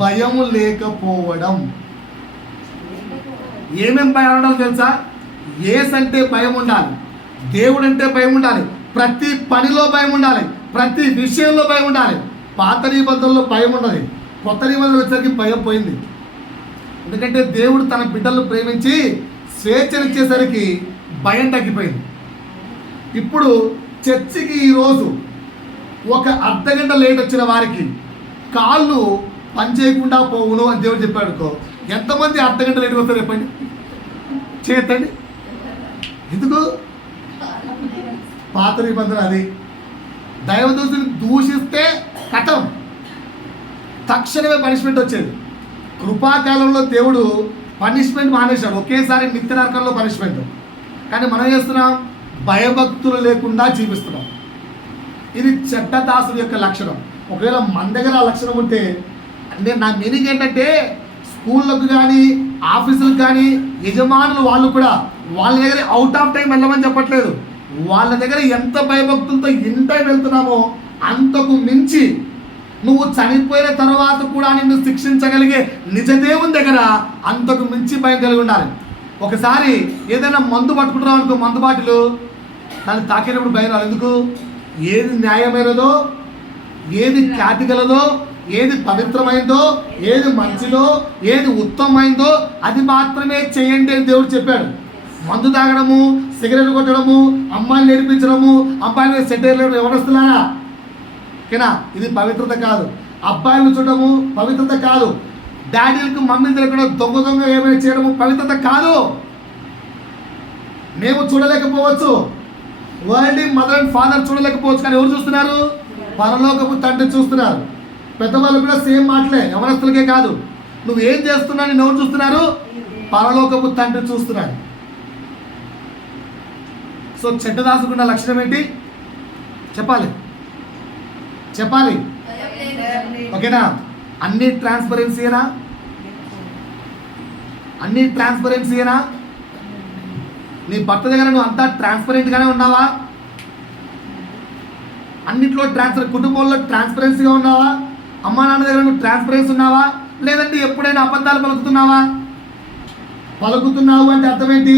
భయము లేకపోవడం. ఏమేం భయం ఉండాలి తెలుసా? యేసు అంటే భయం ఉండాలి, దేవుడు అంటే భయం ఉండాలి, ప్రతి పనిలో భయం ఉండాలి, ప్రతి విషయంలో భయం ఉండాలి. పాత నిబంధనలో భయం ఉన్నది, కొత్త నిబంధనలు వచ్చేసరికి భయం పోయింది. ఎందుకంటే దేవుడు తన బిడ్డలను ప్రేమించి స్వేచ్ఛనిచ్చేసరికి భయం తగ్గిపోయింది. ఇప్పుడు చర్చికి ఈరోజు ఒక అర్ధగంట లేట్ వచ్చిన వారికి కాళ్ళు పనిచేయకుండా పోవును అని దేవుడు చెప్పాడు అనుకో, ఎంతమంది అర్ధగంట లేట్ వస్తారు చెప్పండి? చేతండి. ఎందుకు? పాత నిబంధన అది. దైవదూతని దూషిస్తే కథం, తక్షణమే పనిష్మెంట్ వచ్చేది. కృపాకాలంలో దేవుడు పనిష్మెంట్ మానేశాడు, ఒకేసారి నిత్య నరకంలో పనిష్మెంట్. కానీ మనం చేస్తున్నాం, భయభక్తులు లేకుండా జీవిస్తున్నాం. ఇది చెడ్డ దాసుల యొక్క లక్షణం. ఒకవేళ మన దగ్గర ఆ లక్షణం ఉంటే, అంటే నా మీనింగ్ ఏంటంటే స్కూళ్ళకు కానీ ఆఫీసులకు కానీ యజమానులు వాళ్ళు కూడా వాళ్ళ దగ్గర అవుట్ ఆఫ్ టైం వెళ్ళమని చెప్పట్లేదు. వాళ్ళ దగ్గర ఎంత భయభక్తులతో ఇన్ టైం వెళ్తున్నామో అంతకు మించి నువ్వు చనిపోయిన తర్వాత కూడా నిన్ను శిక్షించగలిగే నిజదేవుని దగ్గర అంతకు మించి భయం కలిగి ఉండాలి. ఒకసారి ఏదైనా మందు పట్టుకుంటున్నావు అనుకో, మందు బాటిలు, దాన్ని తాకినప్పుడు భయం రాదు. ఎందుకు? ఏది న్యాయమైనదో, ఏది ఖ్యాతి గలదో, ఏది పవిత్రమైందో, ఏది మంచిదో, ఏది ఉత్తమమైందో అది మాత్రమే చేయండి అని దేవుడు చెప్పాడు. మందు తాగడము, సిగరెట్ కొట్టడము, అమ్మాయిని నేర్పించడము, అబ్బాయిని సెటైర్లు ఎవరొస్తున్నారా? ఓకేనా? ఇది పవిత్రత కాదు. అబ్బాయిలు చూడడము పవిత్రత కాదు. డాడీలకు మమ్మీని తెలియకుండా దొంగ ఏమైనా చేయడము పవిత్రత కాదు. మేము చూడలేకపోవచ్చు, వరల్డ్ మదర్ అండ్ ఫాదర్ చూడలేకపోవచ్చు, కానీ ఎవరు చూస్తున్నారు? పరలోకపు తండ్రి చూస్తున్నారు. పెద్దవాళ్ళు కూడా సేమ్ మాటలే, యవనస్తులకే కాదు. నువ్వు ఏం చేస్తున్నావు నేను ఎవరు చూస్తున్నారు? పరలోకపు తండ్రి చూస్తున్నాడు. సో చెడ్డదాసుకున్న లక్షణం ఏంటి చెప్పాలి? ఓకేనా? అన్ని ట్రాన్స్పరెన్సీనా? నీ భర్త దగ్గర నువ్వు అంతా ట్రాన్స్పరెంట్గానే ఉన్నావా? అన్నిట్లో కుటుంబంలో ట్రాన్స్పరెన్సీగా ఉన్నావా? అమ్మా నాన్న దగ్గర నువ్వు ట్రాన్స్పరెన్సీ ఉన్నావా? లేదంటే ఎప్పుడైనా అబద్ధాలు పలుకుతున్నావు అంటే అర్థం ఏంటి?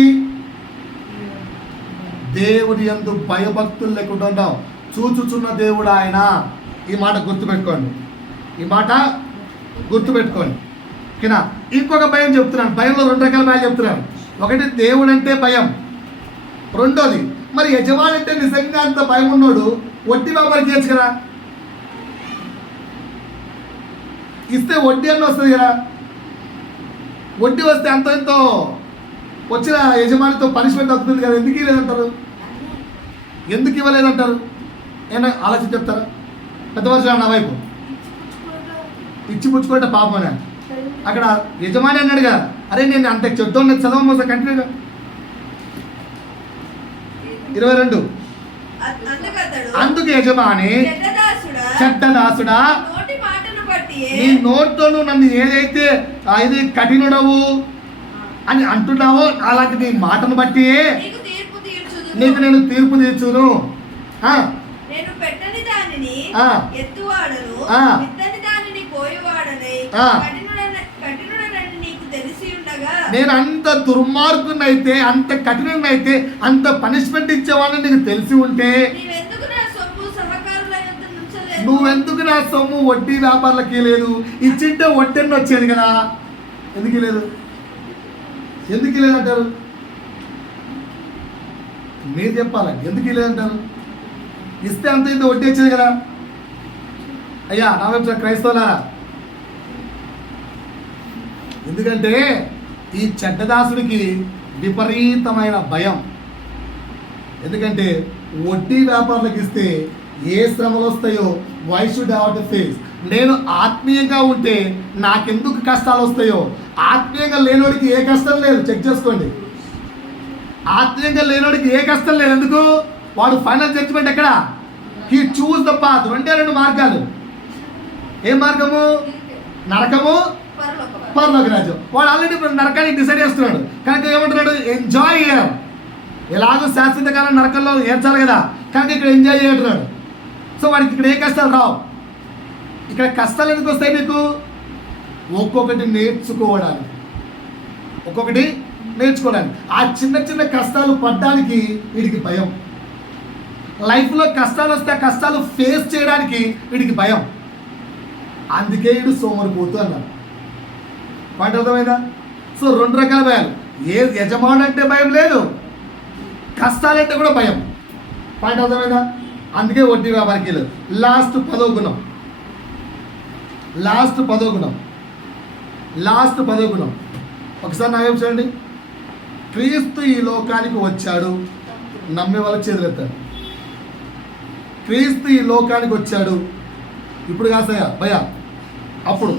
దేవుడి యందు భయభక్తులు లేకుండా ఉన్నావు. చూచుచున్న దేవుడు ఆయన. ఈ మాట గుర్తుపెట్టుకోండి, ఓకేనా? ఇంకొక భయం చెప్తున్నాను. భయంలో 2 రకాల భయం చెప్తున్నాను. ఒకటి దేవుడు అంటే భయం, రెండోది మరి యజమాని అంటే నిజంగా అంత భయం ఉన్నోడు వడ్డీ వ్యాపారం చేయొచ్చు కదా, ఇస్తే వడ్డీ అన్న వస్తుంది కదా. వడ్డీ వస్తే అంత ఎంతో వచ్చిన యజమానితో పనిష్మెంట్ అవుతుంది కదా. ఎందుకు ఇవ్వలేదంటారు? ఏమైనా ఆలోచించి చెప్తారా? పెద్దవారు నా వైపు ఇచ్చి పుచ్చుకుంటే పాపం అని అక్కడ యజమాని అన్నాడు కదా, అరే నేను అంత చెప్తాను చదవమోసా కంటిన్యూగా 22. అందుకు యజమాని చెడ్డదాసుడా, నీ నోటితోను నన్ను ఏదైతే ఇది కఠినుడవు అని అంటున్నావో అలాంటి నీ మాటను బట్టి నీకు నేను తీర్పు తీర్చును. నేను పెట్టని దానిని ఎత్తువాడను, విత్తని దానిని కోయువాడని కఠినుడనని నీకు తెలిసి ఉండగా, నేను అంత దుర్మార్గునైతే, అంత కఠినైతే, అంత పనిష్మెంట్ ఇచ్చేవాళ్ళని నీకు తెలిసి ఉంటే నీవెందుకు నా సొమ్ము సహకారుల యొద్ద నుంచలేదు? నువ్వెందుకు నా సొమ్ము వడ్డీ వ్యాపారులకి లేదు? ఇచ్చింటే వడ్డీని వచ్చేది కదా, ఎందుకు లేదు? ఎందుకు లేదంటారు? మీరు చెప్పాలండి, ఎందుకు లేదంటారు? ఇస్తే అంత ఇంత వడ్డీ వచ్చేది కదా. అయ్యా నా వైపు క్రైస్తవులారా, ఎందుకంటే ఈ చెడ్డదాసుడికి విపరీతమైన భయం. ఎందుకంటే వడ్డీ వ్యాపారులకు ఇస్తే ఏ శ్రమలు వస్తాయో, why should have to face. నేను ఆత్మీయంగా ఉంటే నాకెందుకు కష్టాలు వస్తాయో, ఆత్మీయంగా లేనోడికి ఏ కష్టం లేదు. చెక్ చేసుకోండి, ఆత్మీయంగా లేనోడికి ఏ కష్టం లేదు. ఎందుకు? వాడు ఫైనల్ జడ్జిమెంట్ ఎక్కడ? He choose the path. రెండు మార్గాలు. ఏ మార్గము? నరకము, పరలోక రాజ్యం. వాడు ఆల్రెడీ నరకానికి డిసైడ్ చేస్తున్నాడు కనుక ఏమంటున్నాడు? ఎంజాయ్ చేయడం. ఎలాగో శాశ్వత కాలం నరకంలో ఏర్చాలి కదా, కనుక ఇక్కడ ఎంజాయ్ చేయంటున్నాడు. సో వాడికి ఇక్కడ ఏ కష్టాలు రావు. ఇక్కడ కష్టాలు ఎందుకు వస్తాయి నీకు? ఒక్కొక్కటి నేర్చుకోవడానికి, ఒక్కొక్కటి నేర్చుకోవడానికి. ఆ చిన్న చిన్న కష్టాలు పడ్డానికి వీడికి భయం. లైఫ్లో కష్టాలు వస్తే ఆ కష్టాలు ఫేస్ చేయడానికి వీడికి భయం. అందుకే వీడు సోమరిపోతూ అన్నారు. పాయింట్ అర్థమైందా? సో రెండు రకాల భయాలు. ఏ యజమాని అంటే భయం లేదు, కష్టాలంటే కూడా భయం. పాయింట్ అర్థమైందా? అందుకే వడ్డీ వ్యాపారికి లేదు. లాస్ట్ 10వ గుణం, లాస్ట్ 10వ గుణం ఒకసారి నా వైపు చూడండి. క్రీస్తు ఈ లోకానికి వచ్చాడు, నమ్మే వాళ్ళకి చేతులెత్తాడు. క్రీస్తు ఈ లోకానికి వచ్చాడు. ఇప్పుడు కాసయ్యా భయ, అప్పుడు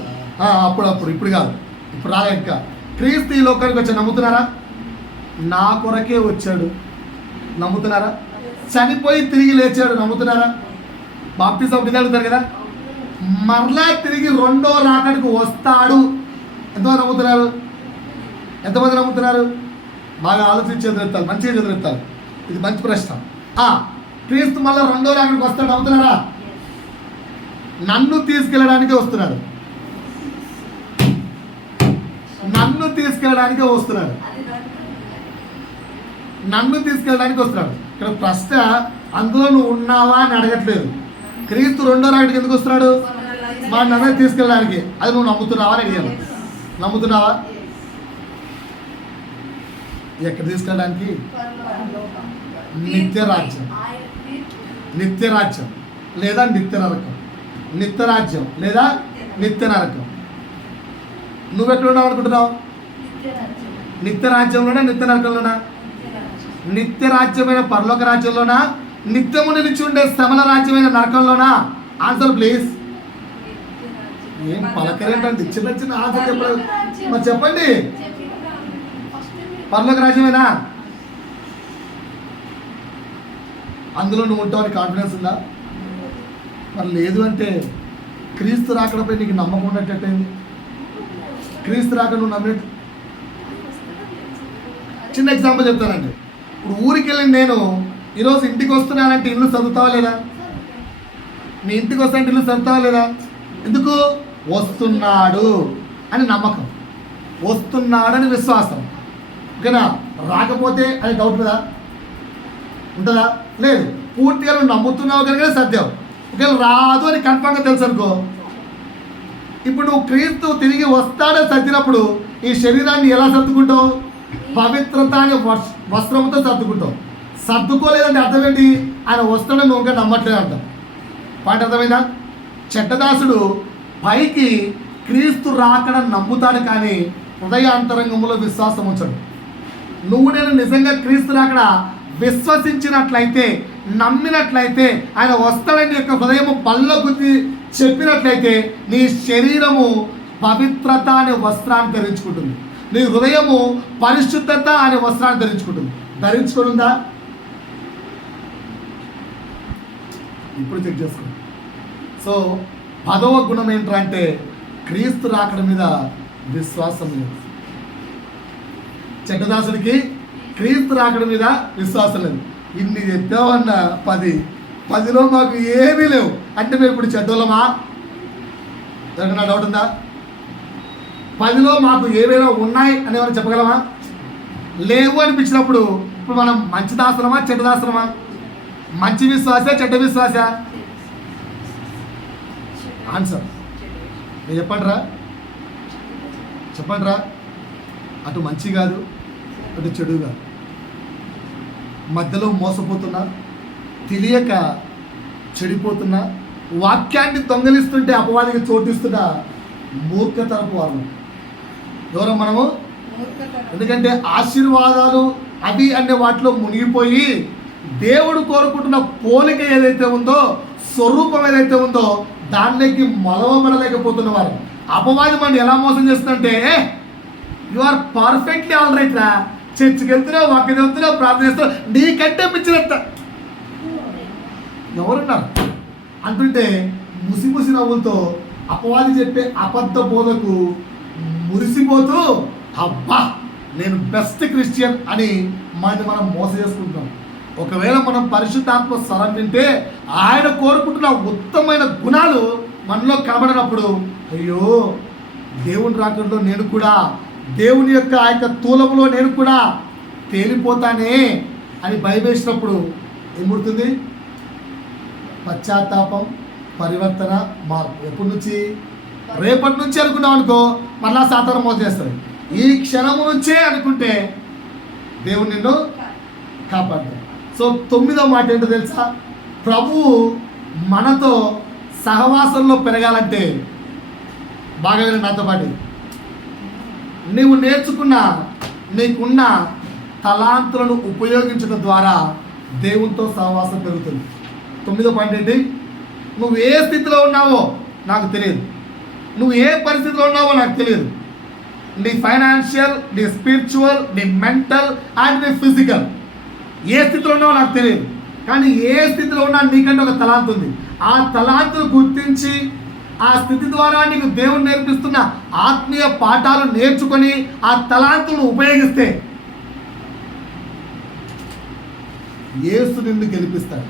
ఇప్పుడు కాదు, ఇప్పుడు రాలే ఇంకా. క్రీస్తు ఈ లోకానికి వచ్చాడు, నమ్ముతున్నారా? నా కొరకే వచ్చాడు, నమ్ముతున్నారా? చనిపోయి తిరిగి లేచాడు, నమ్ముతున్నారా? బాప్టిజం ఒకటి అడుగుతారు కదా, మరలా తిరిగి రెండో రాకడికి వస్తాడు. ఎంతమంది నమ్ముతున్నారు? ఎంతమంది నమ్ముతున్నారు? బాగా ఆలోచించి ఎదురెత్తారు, మంచిగా ఎదురెత్తారు. ఇది మంచి ప్రశ్న. క్రీస్తు మళ్ళీ రెండో రాకడికి వస్తాడు, నమ్ముతున్నారా? నన్ను తీసుకెళ్ళడానికి వస్తున్నాడు, నన్ను తీసుకెళ్ళడానికి వస్తున్నాడు, నన్ను తీసుకెళ్ళడానికి వస్తున్నాడు. ఇక్కడ ప్రశ్న అందులో నువ్వు ఉన్నావా అని అడగట్లేదు. క్రీస్తు రెండో రాకడికి ఎందుకు వస్తున్నాడు? మా నన్ను తీసుకెళ్ళడానికి. అది నువ్వు నమ్ముతున్నావా అని అడిగాను. నమ్ముతున్నావా? ఎక్కడ తీసుకెళ్ళడానికి? నిత్యరాజ్యం, నిత్యరాజ్యం లేదా నిత్య నరకం. నిత్యరాజ్యం లేదా నిత్య నరకం. నువ్వెక్కడ ఉన్నావు అనుకుంటున్నావు? నిత్యరాజ్యంలోనా నిత్య నరకంలోనా? నిత్యరాజ్యమైన పరలోక రాజ్యంలోనా, నిత్యము నిలిచి ఉండే శ్రమల రాజ్యమైన నరకంలోనా? Answer please. ఏం పలకరేంటండి, చిన్న చిన్న ఆన్సర్ చెప్పలేదు. మరి చెప్పండి, పరలోక రాజ్యమేనా? అందులో నువ్వు ఉంటావని కాన్ఫిడెన్స్ ఉందా? మరి లేదు అంటే క్రీస్తు రాకడపై నీకు నమ్మకం ఉన్నట్టయింది. క్రీస్తు రాకడ నువ్వు నమ్మినట్టు. చిన్న ఎగ్జాంపుల్ చెప్తానండి. ఇప్పుడు ఊరికి వెళ్ళి నేను ఈరోజు ఇంటికి వస్తున్నానంటే ఇల్లు చదువుతావా లేదా? నీ ఇంటికి వస్తానంటే ఇల్లు చదువుతావా లేదా? ఎందుకు? వస్తున్నాడు అని నమ్మకం, వస్తున్నాడని విశ్వాసం. ఓకేనా? రాకపోతే అని డౌట్ కదా ఉంటుందా? లేదు. పూర్తిగా నువ్వు నమ్ముతున్నావు కనుక సత్యం. ఒకవేళ రాదు అని కన్ఫర్మ్గా తెలుసు అనుకో, ఇప్పుడు నువ్వు క్రీస్తు తిరిగి వస్తాడని సర్దినప్పుడు ఈ శరీరాన్ని ఎలా సర్దుకుంటావు? పవిత్రత అనే వస్త్రంతో సర్దుకుంటావు. సర్దుకోలేదంటే అర్థం ఏంటి? ఆయన వస్తాడని నువ్వు ఇంకా నమ్మట్లేదు అంటాం. పాట అర్థమైందా? చెడ్డదాసుడు పైకి క్రీస్తు రాకడ నమ్ముతాడు కానీ హృదయాంతరంగంలో విశ్వాసం ఉంచడు. నువ్వు నేను నిజంగా క్రీస్తు రాకడ విశ్వసించినట్లయితే, నమ్మినట్లయితే, ఆయన వస్తాడని యొక్క హృదయము పళ్ళ గుద్ది చెప్పినట్లయితే నీ శరీరము పవిత్రత అనే వస్త్రాన్ని ధరించుకుంటుంది. నీ హృదయము పరిశుద్ధత అనే వస్త్రాన్ని ధరించుకుంటుంది. ధరించుకుంటుందా? ఇప్పుడు చెక్ చేసుకోండి. సో 10వ గుణం ఏంటంటే క్రీస్తు రాకడ మీద విశ్వాసం లేదు. చెడ్డదాసుడికి క్రీస్తు రాకడ మీద విశ్వాసం లేదు. ఇన్ని చెప్పావన్నా 10లో మాకు ఏమీ లేవు అంటే మేము ఇప్పుడు చెడ్డోళ్ళమా? నా డౌట్ ఉందా? 10లో మాకు ఏవైనా ఉన్నాయి అని ఏమైనా చెప్పగలమా? లేవు అనిపించినప్పుడు ఇప్పుడు మనం మంచి దాసనమా చెడ్డ దాసనమా? మంచి విశ్వాస చెడ్డ విశ్వాస? ఆన్సర్ నేను చెప్పండిరా. అటు మంచి కాదు, అటు చెడు కాదు, మధ్యలో మోసపోతున్నా, తెలియక చెడిపోతున్నా, వాక్యాన్ని దొంగలిస్తుంటే అపవాదికి చోటిస్తున్న మూర్ఖతరపు వాళ్ళు ఎవరో మనము. ఎందుకంటే ఆశీర్వాదాలు అవి అనే వాటిలో మునిగిపోయి దేవుడు కోరుకుంటున్న పోలిక ఏదైతే ఉందో, స్వరూపం ఏదైతే ఉందో దానిలోకి మలవబడలేకపోతున్న వారు. అపవాది మనం ఎలా మోసం చేస్తుందంటే, you are perfectly all right రా, చర్చికి వెళ్తున్నావు, వాక్యం వెళ్తున్నావు, ప్రార్థన చేస్తున్నావు, నీకంటే మించినంత ఎవరున్నారు అంటుంటే ముసి నవ్వులతో అపవాది చెప్పే అబద్ధ బోధకు మురిసిపోతూ అబ్బా నేను బెస్ట్ క్రిస్టియన్ అని మనం మోసం చేసుకుంటాం. ఒకవేళ మనం పరిశుద్ధాత్మ స్వరం వింటే ఆయన కోరుకుంటున్న ఉత్తమమైన గుణాలు మనలో కనబడినప్పుడు అయ్యో దేవుని రాకడలో నేను కూడా, దేవుని యొక్క ఆ యొక్క తూలములో నేను కూడా తేలిపోతానే అని భయవేసినప్పుడు ఏముడుతుంది? పశ్చాత్తాపం, పరివర్తన, మార్పు. ఎప్పటి నుంచి? రేపటి నుంచి అనుకున్నాం అనుకో మరలా సాతాను మోసం చేస్తాడు. ఈ క్షణము నుంచే అనుకుంటే దేవుడు నిన్ను కాపాడతాడు. సో 9వ మాట ఏంటో తెలుసా? ప్రభువు మనతో సహవాసంలో పెరగాలంటే బాగా వినండి నాతో పాటు. నీవు నేర్చుకున్న నీకున్న తలాంతులను ఉపయోగించడం ద్వారా దేవునితో సహవాసం పెరుగుతుంది. 9వ పాయింట్ ఏంటి? నువ్వు ఏ స్థితిలో ఉన్నావో నాకు తెలియదు, నువ్వు ఏ పరిస్థితిలో ఉన్నావో నాకు తెలియదు. నీ ఫైనాన్షియల్, నీ స్పిరిచువల్, నీ మెంటల్ అండ్ నీ ఫిజికల్ ఏ స్థితిలో ఉన్నావో నాకు తెలియదు. కానీ ఏ స్థితిలో ఉన్నా నీకంటే ఒక తలాంతు ఉంది. ఆ తలాంతును గుర్తించి ఆ స్థితి ద్వారా నీకు దేవుడు నేర్పిస్తున్న ఆత్మీయ పాఠాలు నేర్చుకొని ఆ తలాంతులను ఉపయోగిస్తే యేసు నిన్ను గెలిపిస్తాడు.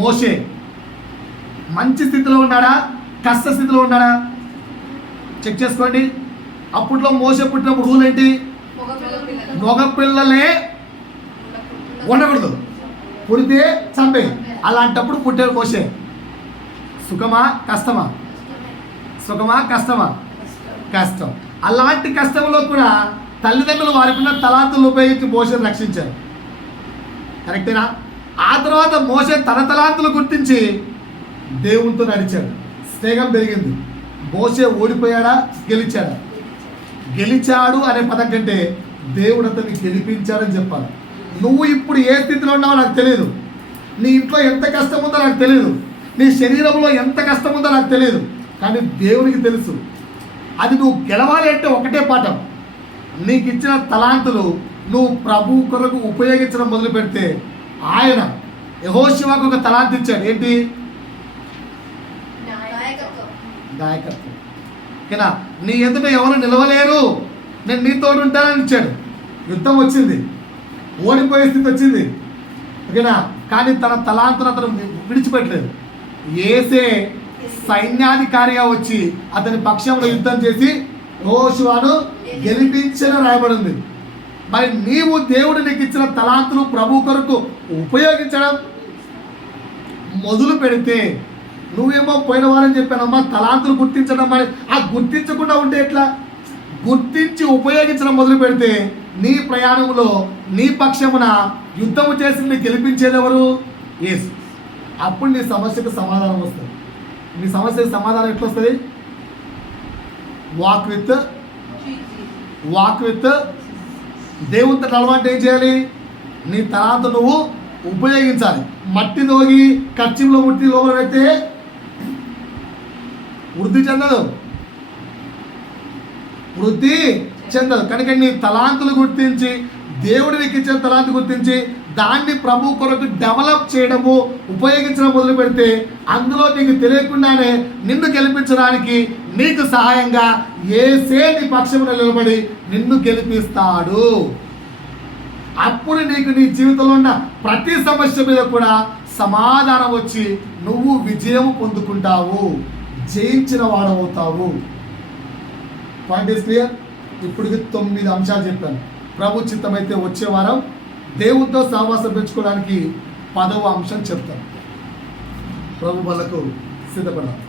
మోషే మంచి స్థితిలో ఉన్నాడా, కష్ట స్థితిలో ఉన్నాడా? చెక్ చేసుకోండి. అప్పట్లో మోషే పుట్టినప్పుడు రూల్ ఏంటి? మగ పిల్లలే ఉండకూడదు, పుడితే చంపే. అలాంటప్పుడు పుట్టాడు మోషే. సుఖమా కష్టమా? సుఖమా కష్టమా? కష్టం. అలాంటి కష్టంలో కూడా తల్లిదండ్రులు వారికున్న తలాంతులను ఉపయోగించి మోషేను రక్షించారు. కరెక్టేనా? ఆ తర్వాత మోషే తన తలాంతులు గుర్తించి దేవునితో నడిచాడు. స్నేహం పెరిగింది. మోషే ఓడిపోయాడా, గెలిచాడా? గెలిచాడు అనే పదం కంటే దేవుడు అతన్ని గెలిపించాడని చెప్పాలి. నువ్వు ఇప్పుడు ఏ స్థితిలో ఉన్నావో నాకు తెలియదు, నీ ఇంట్లో ఎంత కష్టం ఉందో నాకు తెలియదు, నీ శరీరంలో ఎంత కష్టం ఉందో నాకు తెలియదు, కానీ దేవునికి తెలుసు. అది నువ్వు గెలవాలి అంటే ఒకటే పాఠం, నీకు ఇచ్చిన తలాంతులు నువ్వు ప్రభు కొరకు ఉపయోగించడం మొదలు పెడితే ఆయన యెహోషువకు ఒక తలాంతు ఇచ్చాడు. ఏంటి? నాయకత్వం. ఓకేనా? నీ ఎదుట ఎవరు నిలవలేరు, నేను నీతో ఉంటానని ఇచ్చాడు. యుద్ధం వచ్చింది, ఓడిపోయే స్థితి వచ్చింది. ఓకేనా? కానీ తన తలాంతును అతను విడిచిపెట్టలేదు. యేసే సైన్యాధికారిగా వచ్చి అతని పక్షంలో యుద్ధం చేసి యెహోషువను గెలిపించిన రాయబడింది. మరి నీవు దేవుడు నీకు ఇచ్చిన తలాంతులు ప్రభు కొరకు ఉపయోగించడం మొదలు పెడితే, నువ్వేమో పోయిన వారని చెప్పానమ్మా తలాంతులు గుర్తించడం, మరి ఆ గుర్తించకుండా ఉంటే ఎట్లా? గుర్తించి ఉపయోగించడం మొదలు పెడితే నీ ప్రయాణంలో నీ పక్షమున యుద్ధము చేసి గెలిపించేది ఎవరు? యేసు. అప్పుడు నీ సమస్యకు సమాధానం వస్తుంది. నీ సమస్యకు సమాధానం ఎట్లా వస్తుంది? వాక్ విత్ దేవునితో నడవంటే ఏం చేయాలి? నీ తలాంతు నువ్వు ఉపయోగించాలి. మట్టి తోగి కచ్చిలో ముట్టి లోపల పెడితే వృద్ధి చెందదు. కనుక నీ తలాంతులు గుర్తించి, దేవుడు నీకు ఇచ్చిన తలాంతు గుర్తించి దాన్ని ప్రభు కొరకు డెవలప్ చేయడము, ఉపయోగించడం మొదలు పెడితే అందులో నీకు తెలియకుండానే నిన్ను గెలిపించడానికి నీకు సహాయంగా యేసే నీ పక్షమున నిలబడి నిన్ను గెలిపిస్తాడు. అప్పుడు నీకు నీ జీవితంలో ఉన్న ప్రతి సమస్య మీద కూడా సమాధానం వచ్చి నువ్వు విజయం పొందుకుంటావు, జయించిన వాడవుతావు. Point is clear. ఇప్పటికి 9 అంశాలు చెప్పాను. ప్రభు చిత్తమైతే వచ్చే వారం దేవునితో సహవాసం పెంచుకోవడానికి 10వ అంశం చెప్తాను. ప్రభు వాళ్ళకు సిద్ధపడాలి.